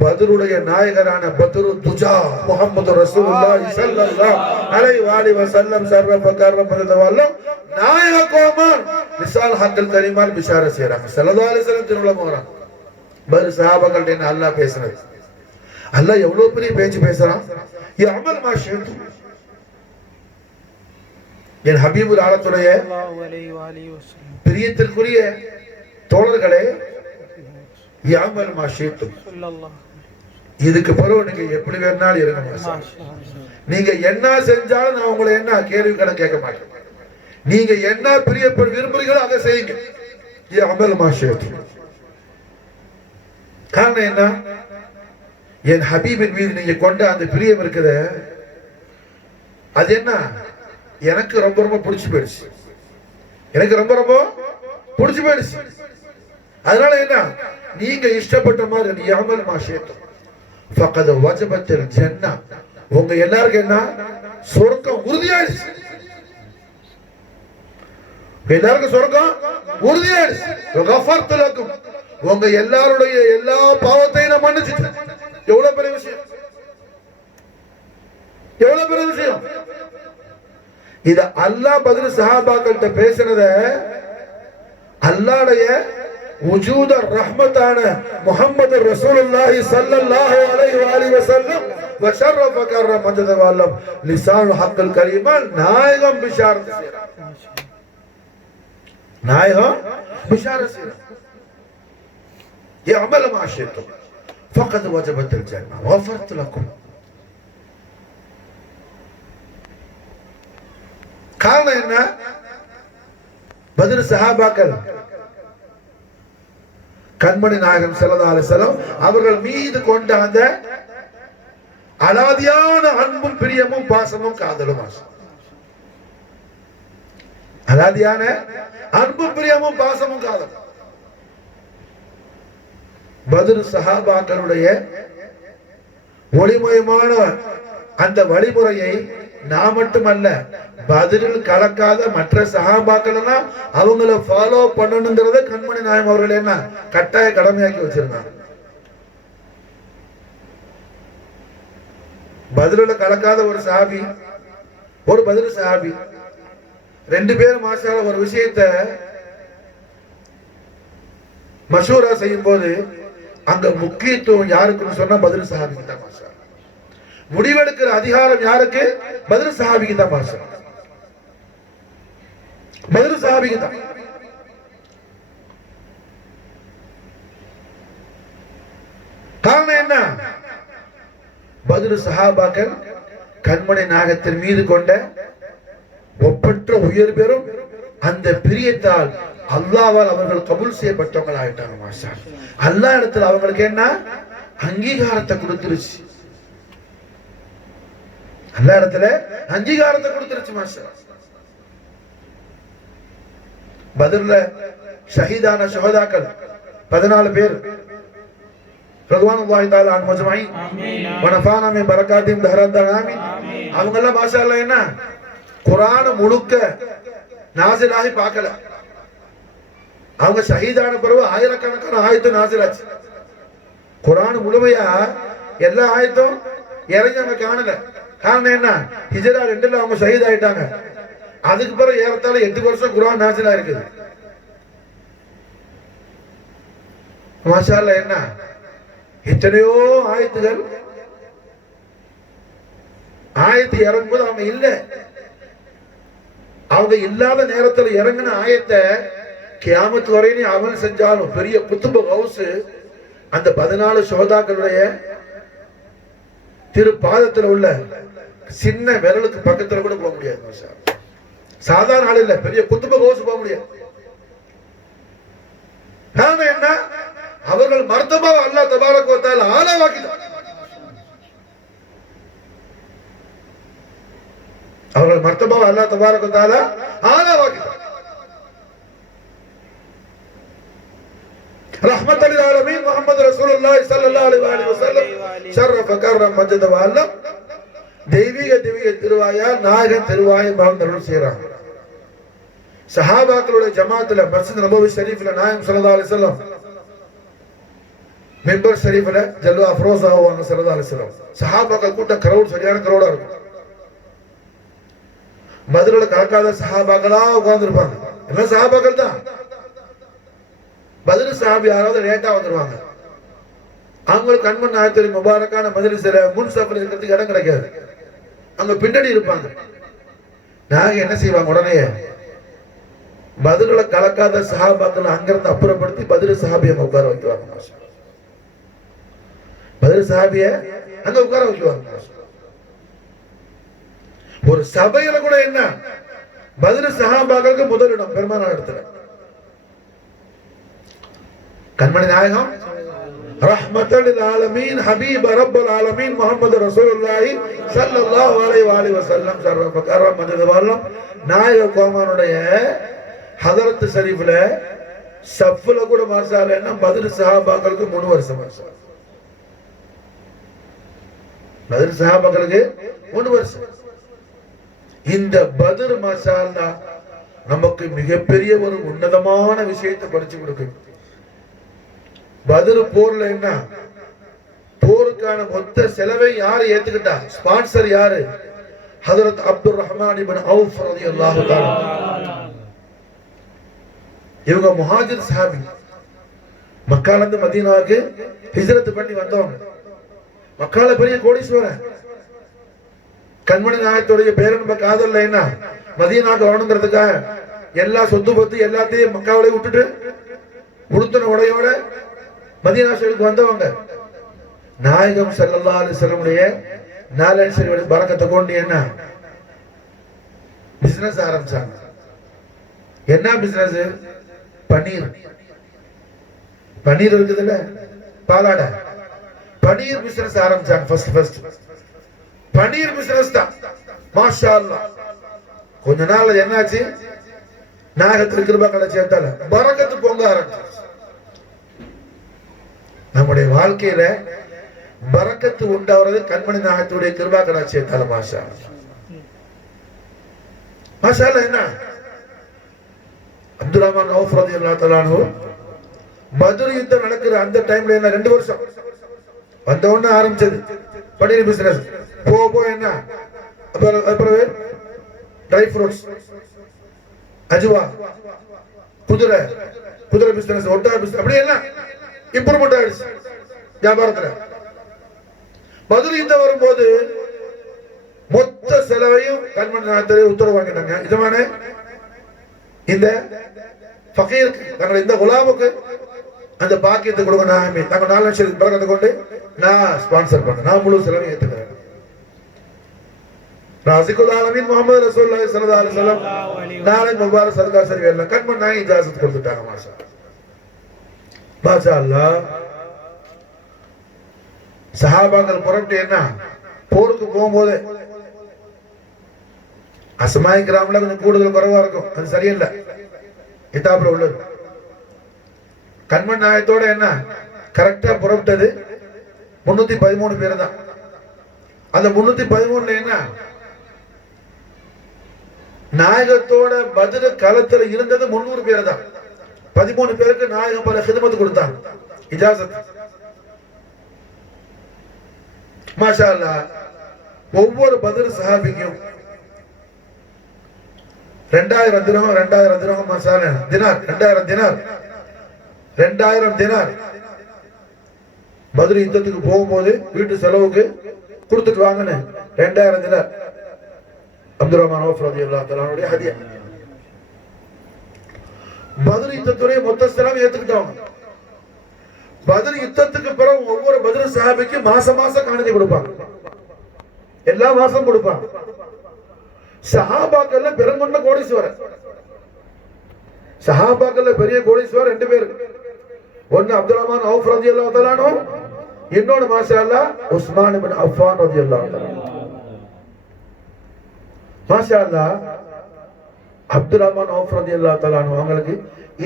பத்ருடைய நாயகரான பத்ரு துஜா முஹம்மது ரசூலுல்லாஹி ஸல்லல்லாஹு அலைஹி வஸல்லம் ஷரஃப கர்ரம் வல்லம் நாயக கோமான் மிசால் ஹக்கல் கரீமால் பிஷாரத் செய்றாங்க. ஸல்லல்லாஹு அலைஹி வஸல்லம் திருவிழா போறாங்க. பத்ர் சஹாபாக்கள்ட்ட என்ன அல்லாஹ் பேசுனது? அல்லாஹ் எவ்வளவு பெரிய பேச்சு பேசுறான். யா அமல் மாஷித், என் ஹபீபுல் ஆலத்துடைய பிரியத்திற்குரிய தோழர்களே, யா அமல் மாஷித், இதுக்கு பிறகு நீங்க எப்படி வேணாலும் இருங்க. நீங்க என்ன செஞ்சாலும் நான் உங்களை என்ன கேள்வி கணக்கு கேட்க மாட்டேன். நீங்க என்ன பிரியப்பட விரும்புறீங்களோ அதை செய்யுங்க. யா அமல் மாஷித். காரணம் என்ன? என் ஹபீபின் மீது நீங்க கொண்ட அந்த பிரியம் இருக்குது, அது என்ன எனக்கு ரொம்ப ரொம்ப பிடிச்சு போயிடுச்சு. எனக்கு ரொம்ப ரொம்ப பிடிச்சு போயிடுச்சு. அதனால என்ன, நீங்க இஷ்டப்பட்ட மாதிரி யஅமல் மா ஷி'தும் ஃபகத் வஜபத்தில் ஜன்னah, உங்க எல்லாருக்கும் என்ன சொர்க்கம் உறுதியாயிடுச்சு. எல்லாருக்கும் சொர்க்கம் உறுதியாயிடுச்சு. கஃபர்து லக்கும், உங்க எல்லாருடைய எல்லா பாவத்தையும் நான் மன்னிச்சிட்டேன். எவ்வளவு பெரிய விஷயம், எவ்வளவு பெரிய விஷயம். இத அல்லாஹ் பத்ர் சஹாபாக்கள்கிட்ட பேசினத அல்லாஹ்வுடைய வஜூத ரஹ்மத்தான முஹம்மது ரசூலுல்லாஹி ஸல்லல்லாஹு அலைஹி வஸல்லம் வஷரஃப கர்ரம் மஜத வல்லம் லிசான் ஹக்கல் கரீமால் நாயகம் பிஷாரத் செய்றார். நாயகம் பிஷாரத் செய்றார். يعمل ما شئتم فقد وجبت الجنة غفرت لكم. காரணம் என்ன? பத்ர் சஹாபாக்கள் கண்மணி நாயகம் ஸல்லல்லாஹு அலைஹி வஸல்லம் அவர்கள் மீது கொண்ட அந்த அலாதியான அன்பும் பிரியமும் பாசமும் காதலும். அலாதியான அன்பும் பிரியமும் பாசமும் காதலும். பத்ர் சஹாபாக்களுடைய ஒளிமயமான அந்த வழிமுறையை நான் மட்டுமல்ல, பத்ரில் கலக்காத மற்ற சஹாபாக்கள் எல்லாம் அவங்கள ஃபாலோ பண்ணணுங்கிறத கண்மணி நாயகம் அவர்கள் என்ன கட்டாய கடமையாக்கி வச்சிருந்தாங்க. பத்ரில் கலக்காத ஒரு சஹாபி, ஒரு பத்ர் சஹாபி, ரெண்டு பேரும் மாஷால ஒரு விஷயத்தை மஷூரா செய்யும் போது அங்க முக்கியத்துவம் யாருக்குன்னு சொன்னா பத்ர் சஹாபிக்கு தான். மாஷா முடிவெடுக்கிற அதிகாரம் யாருக்கு? பத்ர் சஹாபிக்கு தான். மாஷா பத்ர் சஹாபிக்கு தான். காரணம் என்ன? பத்ர் சஹாபாக்கள் கண்மணி நாயகத்தின் மீது கொண்ட ஒப்பற்ற உயர் பெறும் அந்த பிரியத்தால் அல்லாஹ்வால் அவர்கள் கபூல் செய்யப்பட்டவங்க ஆயிட்டாங்க மாஷா. அல்லாஹ் இடத்துல அவங்களுக்கு என்ன அங்கீகாரத்தை கொடுத்துருச்சு, அல்லாஹ் இடத்துல அங்கீகாரத்தை கொடுத்துருச்சு மாஷா. பத்ர்ல ஷஹீதான ஷுஹதாக்கள் 14 பேர் ரضوانுல்லாஹி தஆலா அன்ஹும் அஜ்மஈன் வ நஃபானா மின் பரகாத்திஹிம் தஹரத்தன் ஆமீன். அவங்க எல்லாம் மாஷா அல்லாஹ் என்ன குர்ஆன் முழுக்க நாஸிலாகி பார்க்கல. அவங்க ஷஹீதான பிறகு ஆயிரக்கணக்கான ஆயத்து நாஸிலாச்சு. குர்ஆன் முழுமையா எல்லா ஆயத்தும் இறங்கி அவங்க காணல. காரணம் என்ன, ஹிஜ்ரா 2ல அவங்க ஷஹீத் ஆயிட்டாங்க. அதுக்கு பிறகு ஏறத்தாழ 8 வருஷம் குர்ஆன் நாஸிலா இருக்குது மாஷா அல்லாஹ். என்ன எத்தனையோ ஆயத்துகள் ஆயத்து இறங்கும்போது அவங்க இல்ல, அவங்க இல்லாத நேரத்துல இறங்கின ஆயத்தை கியாமத் வரையும் அமல் செஞ்சாலும் பெரிய குத்துப கௌஸ் அந்த 14 ஷுஹதாக்களுடைய திரு பாதத்துல உள்ள சின்ன விரலுக்கு பக்கத்துல கூட போக முடியாது மாஷா. சாதாரண ஆள் இல்ல, பெரிய குத்துப கௌஸ் போக முடியாது. காரணம் என்ன, அவர்கள் மர்த்தபாவை அல்லாஹ் தபாரக் வ தஆலா ஆளாவாக்கிட்டார். அவர்கள் மர்த்தபாவை அல்லாஹ் தபாரக் வ தஆலா ஆளாவாக்கிட்டார். ரஹ்மத்தல் லில் ஆலமீன் முஹம்மது ரசூலுல்லாஹி ஸல்லல்லாஹு அலைஹி வஸல்லம் ஷரஃப கர்ரம் மஜ்ஜத வ அல்லம். தெய்வீக திருவாயார் நாயகன் திருவாயை பகந்தருள் செய்றாங்க. சஹாபாக்களுடைய ஜமாத்துல மஸ்ஜித் நபவி ஷரீஃப்ல நாயகம் ஸல்லல்லாஹு அலைஹி வஸல்லம் மெம்பர் ஷரீஃப்ல ஜல்வா அஃப்ரோஸா ஆவாங்க ஸல்லல்லாஹு அலைஹி வஸல்லம். சஹாபாக்கள் கூட்டம் கிரவுட் சரியான கிரவுடா இருக்கும். பத்ர்ல கலக்காத சஹாபாக்களா உட்கார்ந்திருப்பாங்க. எல்லாம் சஹாபாக்கள் தான். பத்ர் சஹாபி யாராவது லேட்டா வந்துருவாங்க. அவங்களுக்கு கண்மன் ஆயத்தில் முபாரக்கான மஜ்லிஸ்ல முன் சஃப்ல இருக்கிறதுக்கு இடம் கிடைக்காது. அங்க பின்னாடி இருப்பாங்க. நாங்க என்ன செய்வாங்க, உடனே பத்ர்ல கலக்காத சஹாபாக்கள் அங்கிருந்து அப்புறப்படுத்தி பத்ர் சஹாபியை உட்கார வைக்குவாங்க. பத்ர் சஹாபிய அங்க உட்கார வைக்குவாங்க. ஒரு சபையில கூட என்ன பத்ர் சஹாபாக்களுக்கு முதலிடம் பெருமானார் இடத்துல. கண்மணி நாயகம் ரஹ்மத்தல் லில் ஆலமீன் ஹபீப் ரப்பல் ஆலமீன் முஹம்மது ரசூலுல்லாஹி ஸல்லல்லாஹு அலைஹி வஸல்லம் ஷரஃப கர்ரம் மஜ்ஜத வ அல்லம். நாயக கோமானுடைய ஹதரத் ஷரீஃப்ல சஃப்ல கூட மாஷா அல்லாஹ் என்ன பத்ர் சஹாபாக்களுக்கு 3 வருஷம் மாஷா. பத்ர் சஹாபாக்களுக்கு 3 வருஷம். இந்த பத்ர் மாஷா அல்லாஹ் நமக்கு மிகப்பெரிய ஒரு உன்னதமான விஷயத்தை படிச்சு கொடுக்கும். பத்ர் போர்ல என்ன போருக்கான மொத்த செலவை யாரு ஏத்துக்கிட்டா, ஸ்பான்சர் யாரு, ஹஜ்ரத் அப்துர் ரஹ்மான் இப்னு அவுஃப் ரலியல்லாஹு தஆலா. இவங்க முஹாஜிர் சஹாபி, மக்கால இருந்து மதீனாவுக்கு ஹிஜ்ரத் பண்ணி வந்தவங்க. மக்கால பெரிய கோடீஸ்வரன். கண்மணி நாயகத்துடைய பேரன்ப காதல்ல என்ன மதீனாவுக்கு வரணுங்கிறதுக்காக எல்லா சொத்து பத்து எல்லாத்தையும் மக்காவிலே விட்டுட்டு உடுத்தின உடையோட மதீனா ஷரீஃப்க்கு வந்தவங்க. நாயகம் ஸல்லல்லாஹு அலைஹி வஸல்லமுடைய நாலடி ஷரீஃப் பரக்கத்தை கொண்டு என்ன பிசினஸ் ஆரம்பிச்சாங்க. என்ன பிசினஸ், பன்னீர். பன்னீர் இருக்குதுல்ல, பாலாடை, பன்னீர் பிசினஸ் ஆரம்பிச்சாங்க. ஃபர்ஸ்ட் பன்னீர் பிசினஸ் தான் மாஷா அல்லாஹ். கொஞ்ச நாள் என்னாச்சு, நாயகத்துக்கு கிருபை கிடைச்சதால பரக்கத்து பொங்க ஆரம்பிச்சு. நம்முடைய வாழ்க்கையில பரக்கத்து உண்டாவது கண்மணி நாயகத்துடைய கிருபா கிடைச்சதால மாஷா மாஷா அல்லாஹ். என்ன அப்துல் ரஹ்மான் அவுஃப் ரலியல்லாஹு தஆலா அன்ஹு பத்ர் யுத்தம் நடக்கிற அந்த டைம்ல என்ன 2 வருஷம் வந்த உடனே ஆரம்பிச்சது பன்னீர் பிசினஸ். போ என்ன அப்புறம் ட்ரை ஃப்ரூட்ஸ், அஜ்வா, குதிரை பிசினஸ், ஒட்டா பிசினஸ், அப்படி எல்லாம் இம்ப்ரூவ்மெண்ட் ஆயிடுச்சு வியாபாரத்துல. பத்ர் யுத்தம் வரும்போது மொத்த செலவையும் கண்மணி நாயகத்திலே உத்தரவு வாங்கிட்டாங்க. இதுமானே இந்த ஃபகீருக்கு, தங்கள் இந்த குலாமுக்கு அந்த பாக்கியத்தை கொடுங்க. நான் தங்கள் 4 லட்சம் பரக்கத்தை கொண்டு நான் ஸ்பான்சர் பண்ண, நான் முழு செலவை ஏத்துக்கிறேன். ராசிகுல் ஆலமீன் முஹம்மது ரசூலுல்லாஹி ஸல்லல்லாஹு அலைஹி வஸல்லம் நாளை முபாரக் சதகா சரி எல்லாம் கண் பண்ணாங்க இஜாசத் கொடுத்துட்டாங்க. மாஷா அல்லாஹ். சஹாபாக்கள் புறப்பட்டு என்ன போருக்கு போகும்போது அஸ்மாய் கிராமல கொஞ்சம் கூடுதல் குறைவா இருக்கும், அது சரியில்லை கிதாபுல உள்ளது. கண்மண் நாயத்தோட என்ன கரெக்டா புறப்பட்டது 313 பேர் தான். அந்த 313 என்ன நாயகத்தோட பத்ர் களத்துல இருந்தது 300 பேர் தான். 13 பேருக்கு நாயகம் பல ஹிதமத் கொடுத்தாங்க, இஜாசத். மாஷா அல்லாஹ். ஒவ்வொரு பத்ர் சஹாபிக்கும் 2000 திரகம் 2000 திரகம் மசாலா தினார் 2000 தினார் 2000 தினார் பத்ர் யுத்தத்துக்கு போகும்போது வீட்டு செலவுக்கு கொடுத்துட்டு வாங்கன்னு 2000 தினார் அப்துல் ரஹ்மான் அவுஃப் ரலியல்லாஹு தஆலா அவருடைய ஹதியா. பத்ர் யுத்தத்துடைய மொத்த செலவு ஏத்துக்கிட்டாங்க. பத்ர் யுத்தத்துக்கு பிறகு ஒவ்வொரு பத்ர் சஹாபிக்கு மாசம் மாசம் காணிக்கை கொடுப்பாங்க, எல்லா மாசம் கொடுப்பாங்க. சஹாபாக்கள்ல பெருங்கொண்ட கோடீஸ்வரர், சஹாபாக்கள்ல பெரிய கோடீஸ்வரர் 2 பேர். ஒன்னு அப்துல் ரஹ்மான் அவுஃப் ரலியல்லாஹு தஆலா அன்ஹு, இன்னொன்னு மாஷா அல்லாஹ் உஸ்மான் இப்னு அஃபான் ரலியல்லாஹு தஆலா. மாஷா அல்லாஹ். அப்துல் ரஹ்மான் அவுஃப் ரலியல்லாஹு தஆலா அன்ஹு அவங்களுக்கு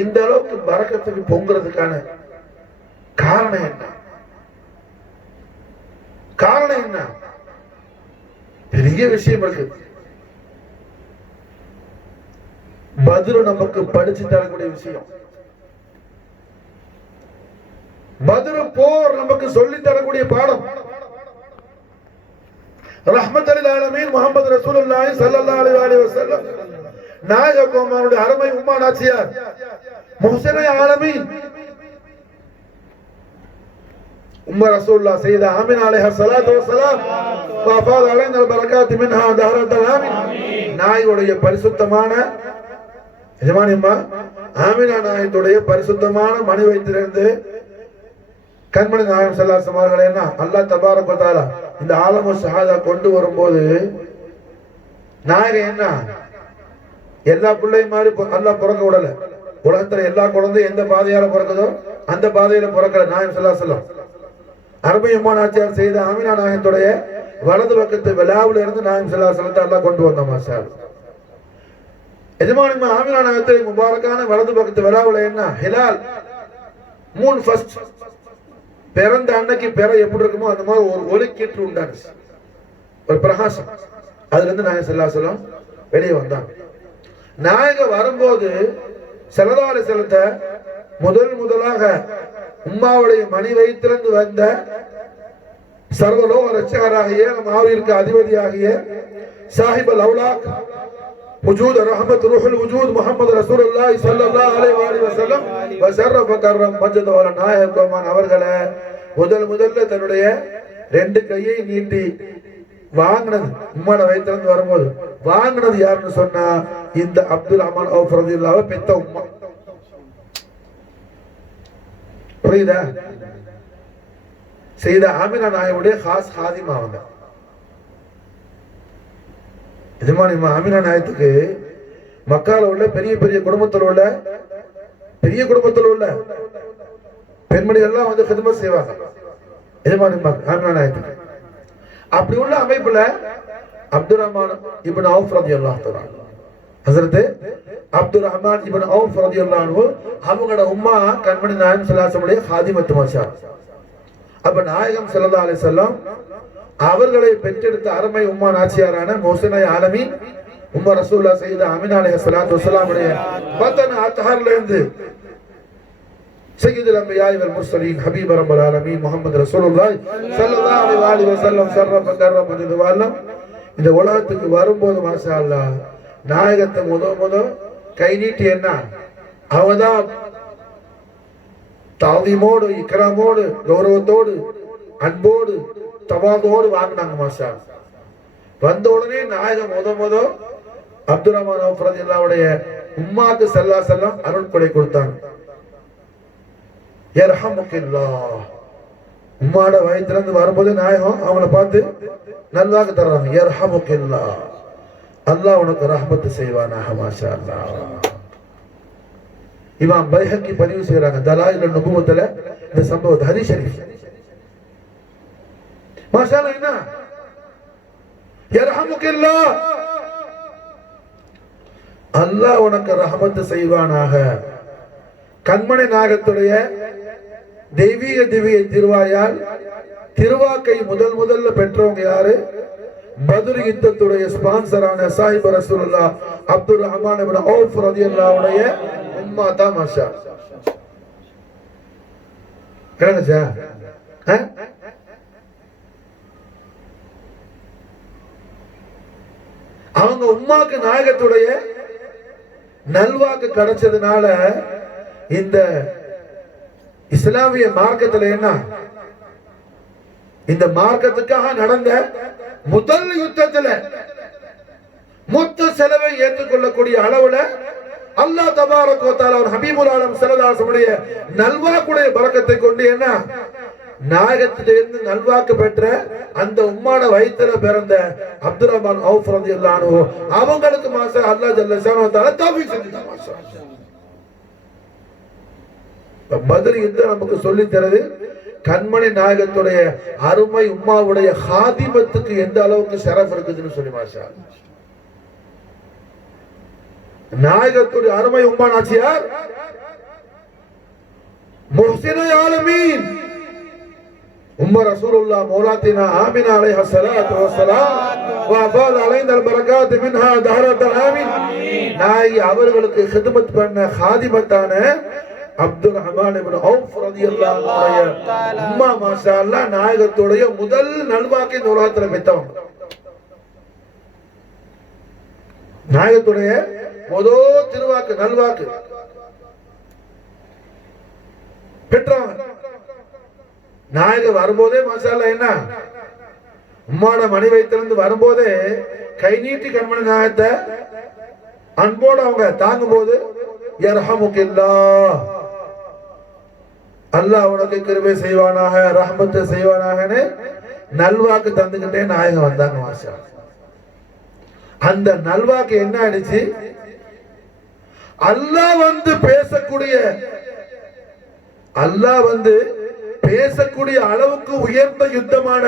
இந்த அளவுக்கு பரக்கத்துக்கு பொங்குறதுக்கான காரணம் என்ன? காரணம் என்ன? பெரிய விஷயம் இருக்கு. பத்ர் நமக்கு படிச்சு தரக்கூடிய விஷயம். பத்ர் போர் நமக்கு சொல்லி தரக்கூடிய பாடம். ரஹ்மத்துல் ஆலமீன் முஹம்மது ரசூலுல்லாஹி ஸல்லல்லாஹு அலைஹி வஸல்லம் நாயக கோமானுடைய அருமை உம்மா நாச்சியார் முஹ்ஸினை ஆலமீன் உம்ம ரசூலுல்லாஹ் சையதா ஆமினா அலைஹா ஸலாத்து வஸலாம் வஃபாத் அலைனா பரக்காத் மின்ஹா தஹரத்தல் ஆமீன். நாயகனுடைய பரிசுத்தமான எஜமானி அம்மா ஆமினா நாயகத்துடைய பரிசுத்தமான மணி வைத்திலிருந்து கண்மணி நாயகம் ஸல்லல்லாஹு அலைஹி வஸல்லம் அவர்கள் என்ன அல்லாஹ் தபாரக வ தஆலா இந்த ஆலமு ஷஹாதா கொண்டு வரும்போது நாயகம் என்ன எல்லா பிள்ளையும் மாதிரி அல்லாஹ் பிறக்க விடல. உலகத்துல எல்லா குழந்தையும் எந்த பாதையால பிறக்குதோ அந்த பாதையில பிறக்கல. நாயகம் ஸல்லல்லாஹு அலைஹி வஸல்லம் அருமை உம்மா நாச்சியார் செய்த ஆமினா நாயகத்துடைய வலது பக்கத்து விழாவில இருந்து நாயகம் ஸல்லல்லாஹு அலைஹி வஸல்லம் அல்லாஹ் கொண்டு வந்த மாஷா அல்லாஹ். எஜமானி ஆமினா நாயகத்துடைய முபாரக்கான வலது பக்கத்து விழாவில என்ன ஹிலால் மூன் ஃபர்ஸ்ட் பிறந்த அன்னைக்கு பிற எப்படி இருக்குமோ அந்த மாதிரி ஒரு ஒளிக்கீற்று உண்டானுச்சு, ஒரு பிரகாசம். அதுல இருந்து நாயகம் ஸல்லல்லாஹு அலைஹி வஸல்லம் வெளியே வந்தாங்க. நாயகம் வரும்போது ஸல்லல்லாஹு அலைஹி வஸல்லத்தை முதலாக உம்மாவுடைய மணி வைத்திருந்து வந்த சர்வலோக ரட்சகராகிய நம் ஆவிற்கு அதிபதியாகிய சாஹிபல் அவுலாக் وجود رحمت روح الوجود محمد رسول الله صلى الله عليه وسلم وشرف كرم مجد ولا நாயகம் கோமான் அவர்களை முதல்ல தன்னுடைய 2 கையை நீட்டி வாங்கினது உம்மட வைத்திருந்து வரும்போது வாங்கினது யாருன்னு சொன்னா இந்த அப்துல் ரஹ்மான் அவுஃப் ரலியல்லாஹு பெத்த உம்மா. புரியுதா? செய்த ஆமினா நாயகனுடைய காஸ் ஹாதிமா அவங்க. எஜமானி ஆமினா நாயகத்துக்கு மக்கால உள்ள பெரிய குடும்பத்தில் உள்ள பெண்மணி எல்லாம் வந்து ஹிதமத் செய்வாங்க எஜமானி ஆமினா நாயகத்துக்கு. அப்படி உள்ள அமைப்புல அப்துல் ரஹ்மான் இப்னு அவுஃப் ரலியல்லாஹு தஆலா ஹஜ்ரத் அப்துல் ரஹ்மான் இப்னு அவுஃப் ரலியல்லாஹு அன்ஹு அவங்களோட உம்மா கண்மணி நாயகம் ஸல்லல்லாஹு அலைஹி வஸல்லம் ஹாதிமத்து மாஷா. அப்ப நாயகம் ஸல்லல்லாஹு அலைஹி வஸல்லம் அவர்களை பெற்றெடுத்த அருமை உம்மா நாச்சியாரான முஹ்ஸினை ஆலமீன் உம்ம ரசூலுல்லாஹ் சையதா ஆமினா அலைஹிஸ்ஸலாத்து வஸலாம் உடைய பத்தன அத்ஹர்ல இருந்து சய்யிதுல் அன்பியா வல் முர்சலீன் ஹபீப் ரப்பல் ஆலமீன் முஹம்மது ரசூலுல்லாஹ் ஸல்லல்லாஹு அலைஹி வஸல்லம் ஷர்ரஃப கர்ரம மஜ்துவல்லம் இந்த உலகத்துக்கு வரும்போது மாஷா அல்லாஹ் நாயகத்தை முத கை நீட்டி என்ன அவதான் தாதீமோடு இக்ராமோடு கௌரவத்தோடு அன்போடு தவாதோடு வாங்கினாங்க மாஷா. வந்த உடனே நாயகம் முத அப்துல் ரஹ்மான் அவுஃப் ரலியல்லாஹுடைய உம்மாக்கு ஸல்லல்லாஹு அலைஹி வஸல்லம் அருள் கொடை கொடுத்தாங்க. யர்ஹமுக்கல்லாஹ். உம்மாட வயிற்றிலிருந்து வரும்போது நாயகம் அவங்கள பார்த்து நல்வாக்கு தர்றாங்க. யர்ஹமுக்கல்லாஹ். அல்லாஹ் உனக்கு ரஹ்மத் செய்வானாக. மாஷா அல்லாஹ். இமாம் பைஹக்கி பதிவு செய்யறாங்க தலாயிலுன் நுபுவத்துல இந்த சம்பவத்தை, ஹதீஸ் ஷரீஃப். மாஷா அல்லாஹ். என்ன யர்ஹமுக்கல்லாஹ், அல்லாஹ் உனக்கு ரஹ்மத் செய்வானாக. கண்மணி நாயகத்துடைய தெய்வீக திவ்ய திருவாயால் திருவாக்கை முதல்ல பெற்றவங்க யாரு? பத்ர் யுத்தத்துடைய ஸ்பான்சரான சாஹிப் ரசூலுல்லாஹ் அப்துர் ரஹ்மான் இப்னு அவுஃப் ரலியல்லாஹு அன்ஹு உம்மா தான். மாஷா கேளுங்க. அவங்க உம்மாக்கு நாயகத்துடைய நல்வாக்கு கிடைச்சதுனால இந்த இஸ்லாமிய மார்க்கத்துல என்ன, இந்த மார்க்கத்துக்காக நடந்த முதல் யுத்தத்துல மொத்த செலவை ஏற்றுக்கொள்ளக்கூடிய அளவுல அல்லாஹ் தபாரக வ தஆலா ஹபீபுல் ஆலம் ஸல்லல்லாஹு அலைஹி வஸல்லம் நல்வாக்குடைய பரக்கத்தை கொண்டு என்ன நாயகத்திலிருந்து நல்வாக்கு பெற்ற அந்த உம்மான வயித்துல பிறந்த அப்துர் ரஹ்மான் அவுஃப் ரலியல்லாஹு அன்ஹு அவங்களுக்கு மாஷா அல்லாஹ் ஜல்ல ஷானஹு வ தஆலா தௌஃபீக் செஞ்சாங்க. மாஷா பத்ர் யுத்தம் நமக்கு சொல்லி தருது கண்மணி நாயகத்துடைய அருமை உம்மாவுடைய ஹாதிமத்துக்கு எந்த அளவுக்கு ஷரஃப் இருக்குதுன்னு சொல்லி. மாஷா நாயகத்துடைய அருமை உம்மா நாச்சியார் முஹ்சினே ஆலமீன் உம்ம ரசூலுல்லாஹ் மௌலாத்தினா ஆமினா அலைஹா ஸலாத்து வஸ்ஸலாம் வ அஃபாத அலைனா அல்-பரகாத் மின்ஹா தஹரத்தல் ஆமீன். நாய் அவர்களுக்கு خدمت பண்ண ஹாதிமத்தான அப்துர் ரஹ்மான் இப்னு அவுஃப் ரலியல்லாஹு அன்ஹு உம்மா மாஷா அல்லாஹ் நாயகத்துடைய முதல் நல்வாக்கை இந்த உலகத்துல பெற்றவங்க. நாயகத்துடைய முதல் திருவாக்கு நல்வாக்கு பெற்றவங்க. நாயகர் வரும்போதே மாஷா அல்லாஹ் என்ன உம்மாட மணி வயிற்றிலிருந்து வரும்போதே கை நீட்டி கண்மணி நாயகத்தை அன்போடு அவங்க தாங்கும் போது யர்ஹமுக்கல்லாஹ், அல்லாஹ் உனக்கு கிருபை செய்வானாக, ரஹ்மத் செய்வானாகன்னு நல்வாக்கு தந்துகிட்டே நாயகம் வந்தாங்க. மாஷா அந்த நல்வாக்கு என்ன ஆயிடுச்சு, அல்லாஹ் வந்து பேசக்கூடிய அளவுக்கு உயர்ந்த யுத்தமான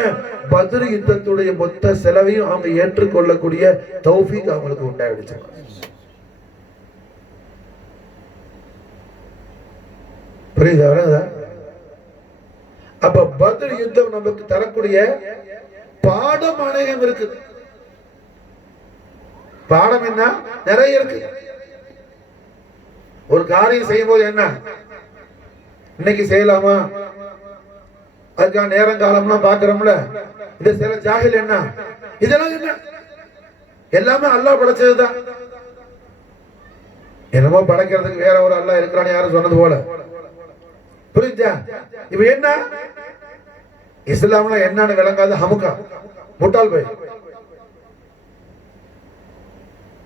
பத்ர் யுத்தத்துடைய மொத்த செலவையும் அவங்க ஏற்றுக்கொள்ளக்கூடிய தௌஃபீக் அவங்களுக்கு உண்டாயிடுச்சு. புரியுதா? அப்ப பத்ர் யுத்தம் நமக்கு தரக்கூடிய பாடம் அநேகம் இருக்கு. பாடம் என்ன நிறைய இருக்கு. ஒரு காரியம் செய்யும் போது என்ன இன்னைக்கு செய்யலாமா, அதுக்கான நேரம் காலம்லாம் பாக்குறோம்ல, இதை சில ஜாகில் என்ன இதெல்லாம் என்ன எல்லாமே அல்லாஹ் படைச்சதுதான். என்னமோ படைக்கிறதுக்கு வேற ஒரு அல்லாஹ் இருக்கிறான்னு யாரும் சொன்னது போல. புரிஞ்சா? இப்ப என்ன இஸ்லாம்ல என்னன்னு விளங்காது ஹமுக்கா முட்டாள் போய்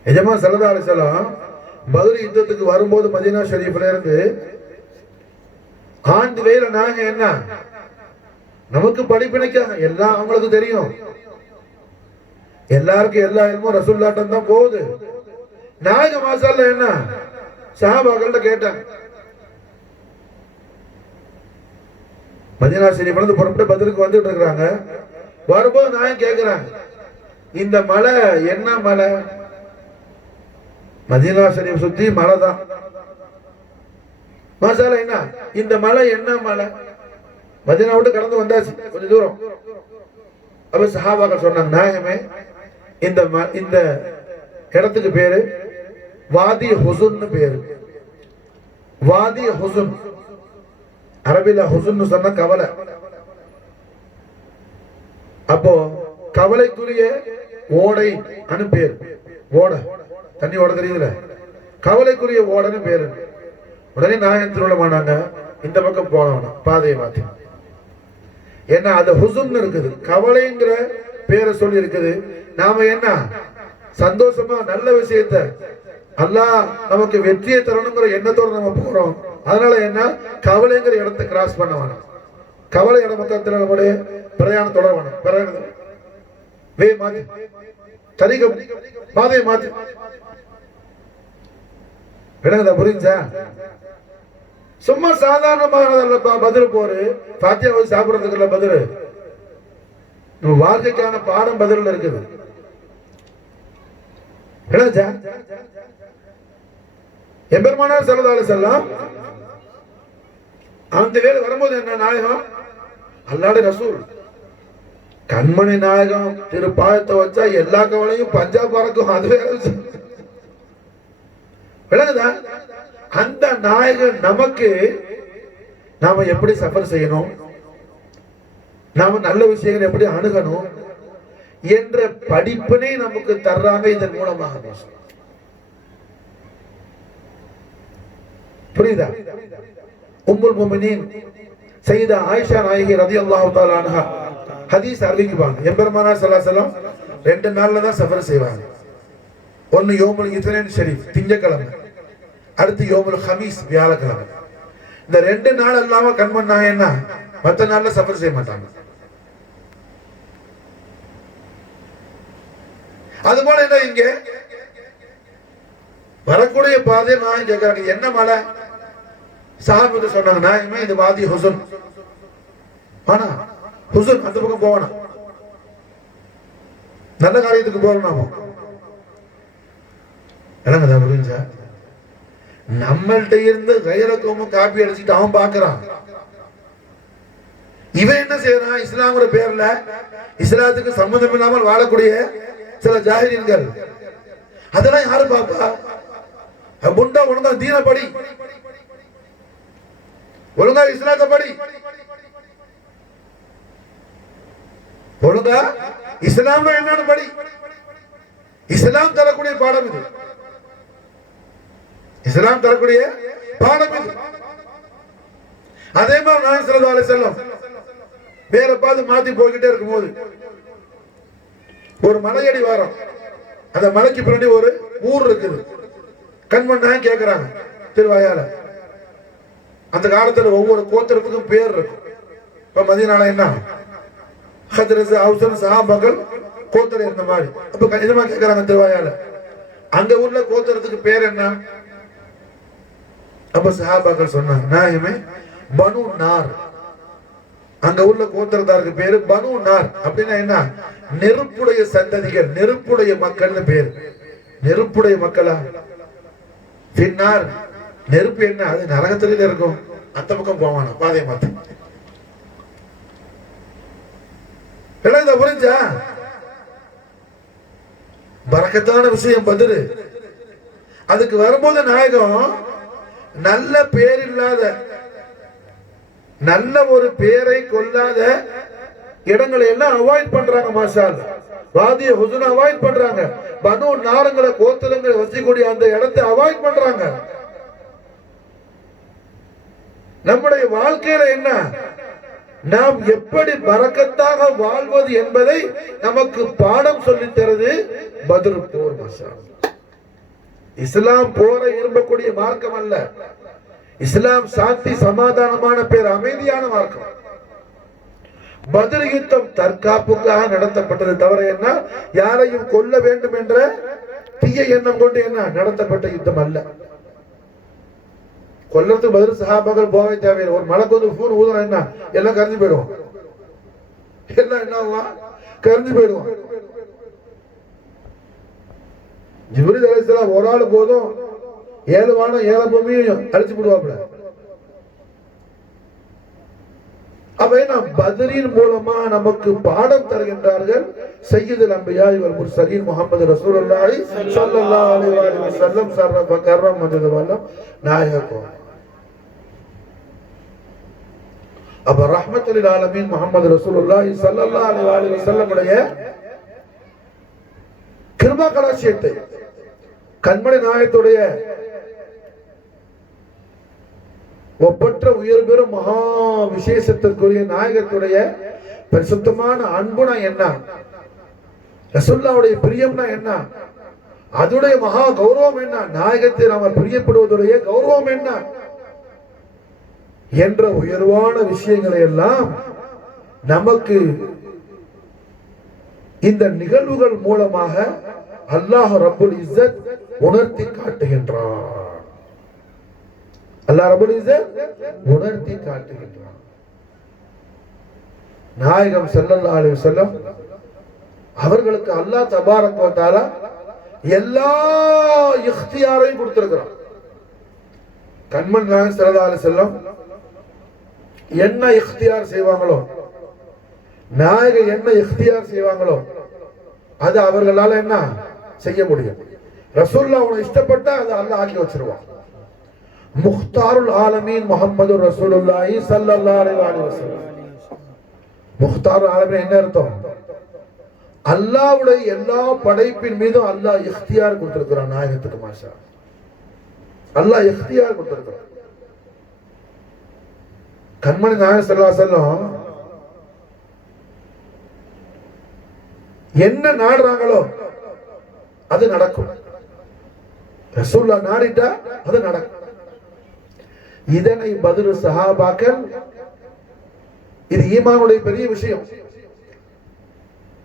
எஜமா ஸல்லல்லாஹு அலைஹி வஸல்லம் பத்ர் யுத்தத்துக்கு வரும்போது மதீனா ஷரீஃப்ல இருந்து ஆண்டு வேல நாங்க என்ன நமக்கு படிப்பினைக்காக எல்லாம் அவங்களுக்கு தெரியும், எல்லாருக்கும் எல்லா இல்மும் ரசூலுல்லாஹ்ட்ட தான் போகுது. நாயக மாஷா அல்லாஹ் என்ன சஹாபாக்கள்ட்ட கேட்டாங்க, மதீனா ஷரீஃப்ல இருந்து புறப்பட்டு பத்ருக்கு வந்துட்டு இருக்காங்க. வரும்போது நான் கேக்குறேன், இந்த மலை என்ன மலை? மதீனா ஷரீஃப் சுத்தி மலை தான். மாஷா அல்லாஹ் என்ன இந்த மலை என்ன மலை? மதீனா விட்டு கடந்து வந்தாச்சு கொஞ்சம் தூரம். அப்ப சஹாபாக்கள் சொன்னாங்க, நாயகமே இந்த இடத்துக்கு பேரு வாதி ஹுசுன்னு பேரு. வாதி ஹுசுன், அரபில ஹுசுன்னு சொன்ன கவலை. அப்போ கவலைக்குரிய ஓடை அனு பேர். ஓடை தண்ணி ஓட தெரியுதுல, கவலைக்குரிய ஓடன்னு பேரு. உடனே நாயகன் திருவிழமானாங்க, இந்த பக்கம் போனவன பாதையை மாத்தி. ஏன்னா அது ஹுசுன் இருக்குது, கவலைங்கிற பேரை சொல்லி இருக்குது. நாம என்ன சந்தோஷமா நல்ல விஷயத்த அல்லாஹ் நமக்கு வெற்றியை தரணுங்கிற எண்ணத்தோட நம்ம போறோம். அதனால என்ன கவலைங்கிற இடத்தை கிராஸ் பண்ண வேணும். கவலை இட பக்கத்துல நம்முடைய பிரயாணம் தொடர வேணும். வே மாத்தி தரிகம் பாதையை மாத்தி விளங்குதா? புரிஞ்சா? சும்மா சாதாரணமான பதில் போரு பாத்தியா சாப்பிடுறதுக்குள்ள பதில் நம்ம வாழ்க்கைக்கான பாடம் பதில் இருக்குது. விளங்குச்சா? எம்பெருமானார் ஸல்லல்லாஹு அலைஹி வஸல்லம் அந்த வேலை வரும்போது என்ன நாயகம் அல்லாஹ்வுடைய ரசூல் கண்மணி நாயகம் திரு பாதத்தை வச்சா எல்லா கவலையும் பஞ்சாப் பறக்கும். அது வேற விளங்குதா? அந்த நாயகன் நமக்கு நாம எப்படி சஃபர் செய்யணும், நாம நல்ல விஷயங்கள் எப்படி அணுகணும் என்ற படிப்பினை நமக்கு தர்றாங்க இதன் மூலமாக. புரியுதா? உம்முல் முஃமினீன் சையதா ஆயிஷா நாயகி ரலியல்லாஹு தஆலா அன்ஹா ஹதீஸ் அறிவிக்குவாங்க. எம்பெருமானார் ஸல்லல்லாஹு அலைஹி வஸல்லம் 2 நாள்ல தான் சஃபர் செய்வாங்க. ஒன்னு யோமுல் இத்னைன் ஷரீஃப் திங்கட்கிழமை, அடுத்து யோமுல் ஹமீஸ் வியாழக்கிழமை. இந்த 2 நாள் அல்லாம கண்மண் நாயன்னா மற்ற நாள்ல சஃபர் செய்ய மாட்டாங்க. அதுபோல என்ன இங்க வரக்கூடிய பாதையை நான் கேட்கறாங்க என்ன மலை சாஹிபு சொன்னாங்க நாயமே இது வாதி ஹுசன் ஆனா ஹுசன் அந்த பக்கம் போவானா நல்ல காரியத்துக்கு போறோம் நாம என்னங்க புரிஞ்சா? நம்மள்ட்ட இருந்து கைரக்கமும் காப்பி அடிச்சுட்டு அவன் பாக்குறான். இவன் என்ன செய்யறான்? இஸ்லாமுடைய பேர்ல இஸ்லாத்துக்கு சம்பந்தம் இல்லாமல் வாழக்கூடிய சில ஜாஹிலீன்கள் அதெல்லாம் யாரு பாப்பா? முண்டா ஒழுங்கா தீன படி, ஒழுங்கா இஸ்லாத்தை படி, ஒழுங்கா இஸ்லாம் என்னன்னு படி. இஸ்லாம் தரக்கூடிய பாடம் இது, இஸ்லாம் தரக்கூடிய பாடம் இது. அதே மாதிரி நாயகம் ஸல்லல்லாஹு அலைஹி வஸல்லம் வேற பார்த்து மாத்தி போய்கிட்டே இருக்கும்போது ஒரு மலையடி வாரம், அந்த மலைக்கு பின்னாடி ஒரு ஊர் இருக்குது. கண்மண்ணா கேக்குறாங்க திருவாயால. அந்த காலத்துல ஒவ்வொரு கோத்திரத்துக்கும் பேர் இருக்கும். இப்ப மதீனால என்ன ஹஜ்ரத் அவுசன் சஹாபாக்கள் கோத்திரம் இருந்த மாதிரி. அப்ப கணிதமா கேக்குறாங்க திருவாயால அங்க ஊர்ல கோத்திரத்துக்கு பேர் என்ன? அப்ப சஹாபாக்கள் சொன்னாங்க நாயமே பனு நார். அங்க உள்ள கோத்திரத்தாருக்கு பேரு பனு நார். அப்படின்னா என்ன? நெருப்புடைய சந்ததிகள், நெருப்புடைய மக்கள் பேரு. நெருப்புடைய மக்களா? பின்னார் நெருப்பு என்ன? அது நரகத்திலே இருக்கும். அந்த பக்கம் போவானா பாதை மாத்த. புரிஞ்சா? பரக்கத்தான விஷயம் பதிரு. அதுக்கு வரும்போது நாயகம் நல்ல பேர் இல்லாத, நல்ல ஒரு பேரை கொள்ளாத இடங்களை எல்லாம் அவாய்ட் பண்றாங்க. மாஷா அல்லாஹ் வாதிய ஹுஸ்ன அவாய்ட் பண்றாங்க. பனு நாரங்களை கோத்திரங்களை வசிக்கக்கூடிய அந்த இடத்தை அவாய்ட் பண்றாங்க. நம்முடைய வாழ்க்கையில என்ன, நாம் எப்படி பரக்கத்தாக வாழ்வது என்பதை நமக்கு பாடம் சொல்லி தருது பத்ர் போர். மாஷா அல்லாஹ் இஸ்லாம் போரை விரும்பக்கூடிய மார்க்கம் அல்ல. இஸ்லாம் சாந்தி சமாதானமான பேர், அமைதியான மார்க்கம். பத்ர் யுத்தம் தற்காப்புக்காக நடத்தப்பட்டது தவிர என்ன யாரையும் கொல்ல வேண்டும் என்ற தீய எண்ணம் கொண்டு என்ன நடத்தப்பட்ட யுத்தம் அல்ல. கொல்லத்துக்கு பதில் சஹாபாக்கள் போகவே தேவையில்லை. ஒரு மலைக்கு வந்து பூன் ஊதுனா என்ன எல்லாம் கரைஞ்சு போயிடுவோம். எல்லாம் என்ன ஆகும்? கரைஞ்சு போயிடுவோம். ஜிப்ரீல் அலைஹிஸ்ஸலாம் ஒரு ஆள் போதும் 7 வானம் 7 பூமியும் அழிச்சு விடுவாப்ல. அப்ப என்ன பத்ரின் மூலமா நமக்கு பாடம் தருகின்றார்கள் சய்யிதுல் அன்பியா வல் முர்சலீன் முஹம்மது ரசூலுல்லாஹி ஸல்லல்லாஹு அலைஹி வஸல்லம் ஸர்ரஃப கர்ரம் மஜது வல்லம் நாயகம். அப்ப ரஹ்மத்துல் லில் ஆலமீன் முஹம்மது ரசூலுல்லாஹி ஸல்லல்லாஹு அலைஹி வஸல்லம் உடைய கிருபா கடாட்சியத்தை, கண்மணி நாயகத்துடைய ஒப்பற்ற உயர் பெறும் மகா விசேஷத்திற்குரிய நாயகத்துடைய பரிசுத்தமான அன்புனா என்ன, ரசூலுல்லாஹ்வுடைய பிரியம்னா என்ன, அதுடைய மகா கௌரவம் என்ன, நாயகத்தை நாம பிரியப்படுவதுடைய கௌரவம் என்ன என்ற உயர்வான விஷயங்களை எல்லாம் நமக்கு இந்த நிகழ்வுகள் மூலமாக அல்லாஹ் ரப்புல் இஸ்ஸத் உணர்த்தி காட்டுகின்றான். அல்லாஹ் ரப்புல் இஸ்ஸத் உணர்த்தி காட்டுகின்றான். நாயகம் ஸல்லல்லாஹு அலைஹி வஸல்லம் அவர்களுக்கு அல்லாஹ் தபாரக வ தஆலா எல்லா இக்தியாரையும் கொடுத்திருக்கிறான். கண்மணி நாயகம் ஸல்லல்லாஹு அலைஹி வஸல்லம் என்ன இக்தியார் செய்வாங்களோ, நாயகம் என்ன இக்தியார் செய்வாங்களோ அது அவர்களால என்ன செய்ய முடியும். ரசூலுல்லாஹ் அவனை இஷ்டப்பட்டா அதை அல்லாஹ் ஆக்கி வச்சிருவான். முக்தாருல் ஆலமீன் முஹம்மது ரசூலுல்லாஹி ஸல்லல்லாஹு அலைஹி வஸல்லம். முக்தாருல் ஆலமீன் என்ன அர்த்தம்? அல்லாஹ்வுடைய எல்லா படைப்பின் மீதும் அல்லாஹ் இக்தியார் கொடுத்திருக்கிறான் நாயகத்துக்கு. மாஷா அல்லாஹ் இக்தியார் கொடுத்திருக்கிறான். கண்மணி நாயகம் ஸல்லல்லாஹு அலைஹி வஸல்லம் என்ன நாடுறாங்களோ அது நடக்கும். ரசூலுல்லாஹ் நாடிட்டா அது நடக்கும். இதனை பத்ரு சஹாபாக்கள், இது ஈமானுடைய பெரிய விஷயம்.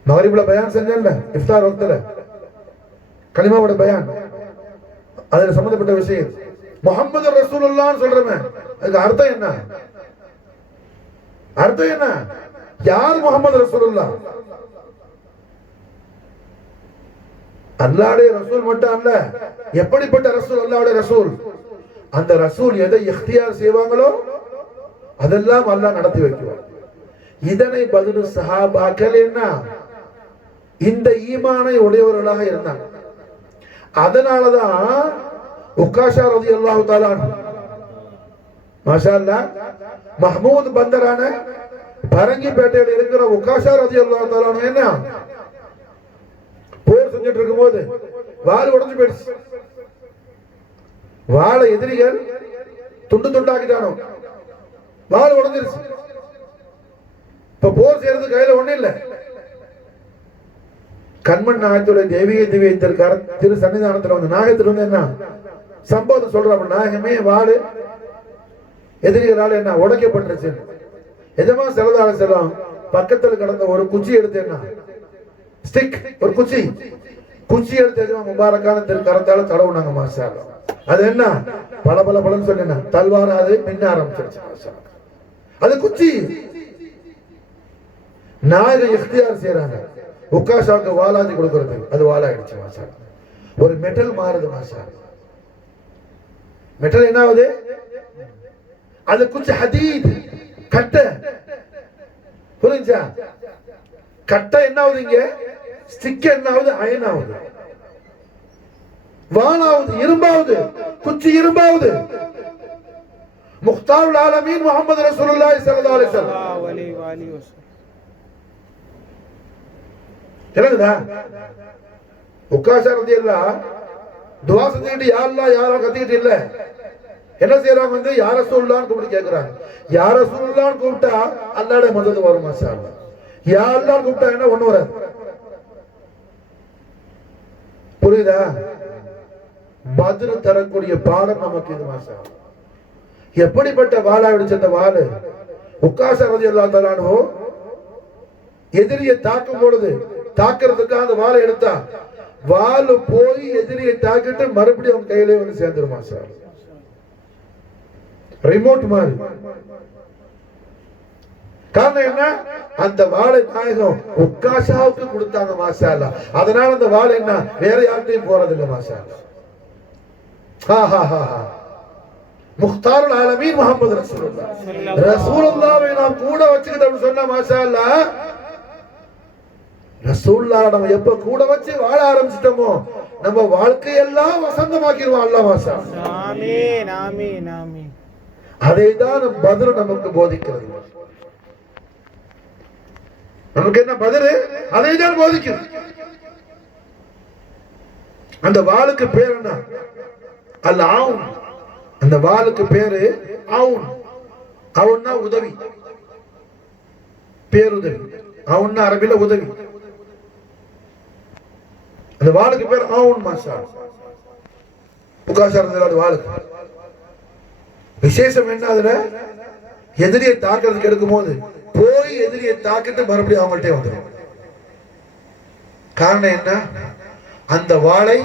மகரிப்ல பயான் செஞ்சல்ல, இஃப்தார் வக்துல கலிமாவோட பயான், அதுல சம்பந்தப்பட்ட விஷயம். முஹம்மது ரசூலுல்லாஹ் சொல்றமே, அதுக்கு அர்த்தம் என்ன? அர்த்தம் என்ன? யார் முஹம்மது ரசூலுல்லாஹ்? அல்லாஹ்வுடைய ரசூல் மட்டும் அல்ல, எப்படிப்பட்ட ரசூல்? அல்லாஹ்வுடைய ரசூல். அந்த ரசூல் எதை இக்தியார் செய்வாங்களோ அதெல்லாம் அல்லாஹ் நடத்தி வைக்குவார். இதனை பத்ரு சஹாபாக்கள் என்ன இந்த ஈமானை உடையவர்களாக இருந்தாங்க. அதனாலதான் உக்காஷா ரலியல்லாஹு தஆலா மாஷா அல்லாஹ் மஹ்மூத் பந்தரான பரங்கிப்பேட்டையில் இருக்கிற உக்காஷா ரலியல்லாஹு தஆலா என்ன போர் செஞ்சுட்டு இருக்கும்போது வாள் உடைஞ்சு போயிடுச்சு. வாளை எதிரிகள் துண்டு துண்டாக்கிட்டானோ, வாள் உடைஞ்சிருச்சு. இப்ப போர் செய்யறது கையில ஒண்ணு இல்ல. கண்மண் நாயகத்துடைய தெய்வீக திவ்யத்திற்கார திரு சன்னிதானத்துல வந்து நாயகத்துல வந்து என்ன சம்பவத்தை சொல்றாங்க. நாயகமே வாள் எதிரிகளால என்ன உடைக்கப்பட்டுருச்சு. எஜமா செலதால செல்லம் பக்கத்துல கடந்த ஒரு குச்சி எடுத்து என்ன ஸ்டிக், ஒரு குச்சி எடுத்து எஜமா முபாரக்கான திரு கரத்தால தடவுனாங்க. மாஷா அல்லாஹ். அது என்ன பல பல பலன்னு சொன்ன தல்வாரா அது மின்ன ஆரம்பிச்சிருச்சு. அது குச்சி. நாயகம் இக்தியார் செய்யறாங்க. உக்காஷாவுக்கு வாலாஜி கொடுக்கறது, அது வாலாயிடுச்சு. மாஷா அல்லாஹ். ஒரு மெட்டல் மாறுது. மாஷா அல்லாஹ். மெட்டல் என்ன ஆகுது? அது குச்சி ஹதீத் கட்டை. புரிஞ்சா? கட்டை என்ன ஆகுது? இங்க ஸ்டிக் என்ன ஆகுது? அயன் ஆகுது. வாளாவது இரும்பாவது, குச்சி இரும்பாவது. முக்தாருல் ஆலமீன் முஹம்மது ரசூலுல்லாஹி ஸல்லல்லாஹு அலைஹி வஸல்லம். தெரியுதா? உக்காஷா ரலியல்லாஹு துஆ செஞ்சிட்டு யா அல்லாஹ் யா அல்லாஹ் கத்திட்டு இல்ல. என்ன செய்யறாங்க? வந்து யா ரசூலுல்லாஹ் கூப்பிட்டு கேக்குறாங்க. யா ரசூலுல்லாஹ் கூப்பிட்டா அல்லாஹ்வுடைய மதது வரும். மாஷா அல்லாஹ். யா அல்லாஹ் கூப்பிட்டா என்ன ஒண்ணு வராது. புரியுதா? பத்ரு தரக்கூடிய பாடம் நமக்கு இது. மாஷா அல்லாஹ். எப்படிப்பட்ட வாளா விடுச்ச அந்த வாளு உக்காஷா ரலியல்லாஹு தஆலா அன்ஹு எதிரியை தாக்கும் பொழுது தாக்குறதுக்காக அந்த வாளை எடுத்தா வாள் போய் எதிரியை தாக்கிட்டு மறுபடியும் அவன் கையிலே வந்து சேர்ந்துரும். மாஷா அல்லாஹ். ரிமோட் மாதிரி. காரணம் என்ன? அந்த வாளை நாயகம் உக்காஷாவுக்கு கொடுத்தாங்க. மாஷா அல்லாஹ். அதனால அந்த வாள் என்ன வேற யார்கிட்டையும் போறது இல்லை. மாஷா அல்லாஹ். முக்தாருல் ஆலமீன் முஹம்மது ரசூலுல்லாஹ். ரசூலுல்லாஹ்வை நாம் கூட வச்சுக்கிட்டோம்னு சொன்னா மாஷா அல்லாஹ், ரசூலுல்லாஹ் நம்ம எப்ப கூட வச்சு வாழ ஆரம்பிச்சிட்டோமோ நம்ம வாழ்க்கையெல்லாம் வசந்தமாக்கிடுவோம். அல்லாஹ் மாஷா அல்லாஹ். ஆமீன் ஆமீன் ஆமீன். அதைதான் பத்ர் நமக்கு போதிக்கிறது. நமக்கு என்ன பத்ர்? அதைதான் போதிக்கிறது. அந்த வாளுக்கு பேர் என்ன? அல் ஆவுன். அந்த வாளுக்கு பேரு ஆவுன். ஆவுன்னா உதவி, பேருதவி. ஆவுன்னா அரபில உதவி. அந்த வாளுக்கு பேர் ஆவுன். மாஷா உக்காஷா ரலியல்லாஹு வாளுக்கு விசேஷம் என்ன? அதுல எதிரியை தாக்குறதுக்கு எடுக்கும் போது போய் எதிரியை தாக்கிட்டு மறுபடியும் அவங்கள்ட்டே வந்துடும். காரணம் என்ன? அந்த வாளை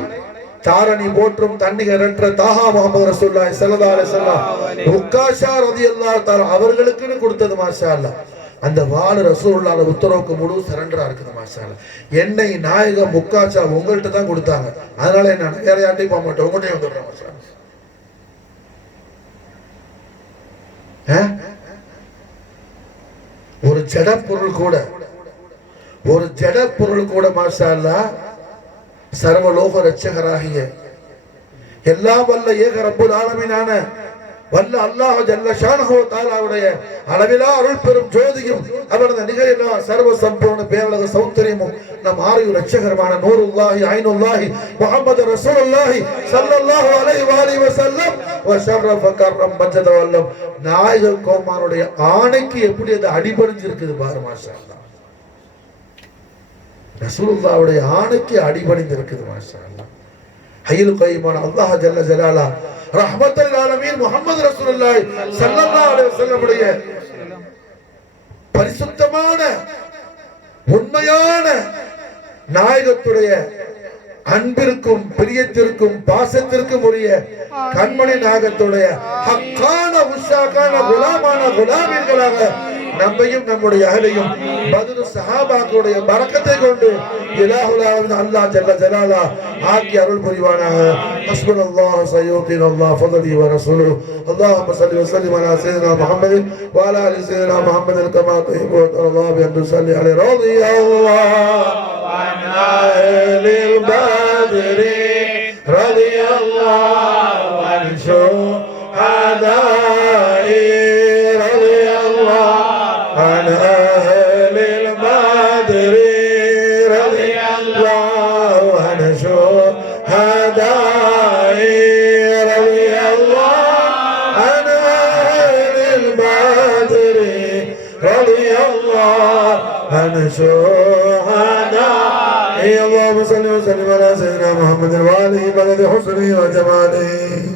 தாரணி போற்றும் தன்னிகரற்ற தாஹா முஹம்மது ரசூலுல்லாஹி ஸல்லல்லாஹு அலைஹி வஸல்லம் உக்காஷா ரலியல்லாஹு தஆலா அவர்களுக்குன்னு கொடுத்தது. மாஷா அல்லாஹ். அந்த வாள் ரசூலுல்லாஹ் உத்தரவுக்கு முழு சரண்டரா இருக்குது. மாஷா அல்லாஹ். என்னை நாயகம் உக்காஷா உங்கள்கிட்ட தான் கொடுத்தாங்க. அதனால என்ன வேற யார்ட்டையும் போக மாட்டேன், உங்கள்கிட்டயும் வந்துடுறேன். மாஷா அல்லாஹ். ஒரு ஜட பொருள் கூட மாஷா அல்லாஹ் சர்வலோக ரட்சகராகிய எல்லாம் வல்ல ஏக ரப்புல் ஆலமீனான வல்ல அல்லாஹ் ஜல்ல ஷானஹு வ தஆலாவுடைய அளவிலா அருள் பெரும் ஜோதியும் அவரது நிகரில்லா சர்வ சம்பூர்ண பேரழக சௌந்தரியமும் நம் ஆரியு ரட்சகரமான நூருல்லாஹி ஐனுல்லாஹி முஹம்மது ரசூலுல்லாஹி ஸல்லல்லாஹு அலைஹி வஸல்லம் வ ஷர்ரஃப கர்ரம் பஜத வல்லம் நாயக கோமாருடைய ஆணைக்கு எப்படி அது அடிபணிஞ்சு இருக்குது பாரு. மாஷா அல்லாஹ். ரசூலுல்லாஹ்வுடைய ஆணைக்கு அடிபணிந்து இருக்குது. மாஷா அல்லாஹ். ஹய்யுல் கய்யூமான அல்லாஹ் ஜல்ல ஜலாலா ரஹ்மத்துல் ஆலமீன் முஹம்மது ரசூலுல்லாஹி ஸல்லல்லாஹு அலைஹி வஸல்லம் உடைய பரிசுத்தமான உண்மையான நாயகத்துடைய அன்பிற்கும் பிரியத்திற்கும் பாசத்திற்கும் உரிய கண்மணி நாயகத்துடைய ஹக்கான உஷாக்கான குலாமான குலாமீன்களாக நம்மையும் நம்முடைய அஹலையும் பத்ரு சஹாபாக்களுடைய பரக்கத்தை கொண்டு இலாஹுல் ஆலமீன் அல்லாஹ் ஜல்ல ஜலாலா ஆக்கி அருள் புரிவானாக. ஹஸ்புனல்லாஹு சய்யூதினல்லாஹ் ஃபதலி வ ரசூலுஹு. அல்லாஹும்ம ஸல்லி வ ஸல்லிம் அலா சய்யிதினா முஹம்மதின் வ அலா ஆலி சய்யிதினா முஹம்மதின் கமா துஹிப்பு வ தர்தா பி அன் ஸல்லி அலைஹி ரலியல்லாஹு அன் அஹ்லில் பத்ரி ரலியல்லாஹு அன் ஷுஹதாஇ عن أهل البدر رضي الله عن شهداء رضي الله عن أهل البدر رضي الله عن شهداء. اللهم صل وسلم على سيدنا محمد وآله بلد حسنه وجماله.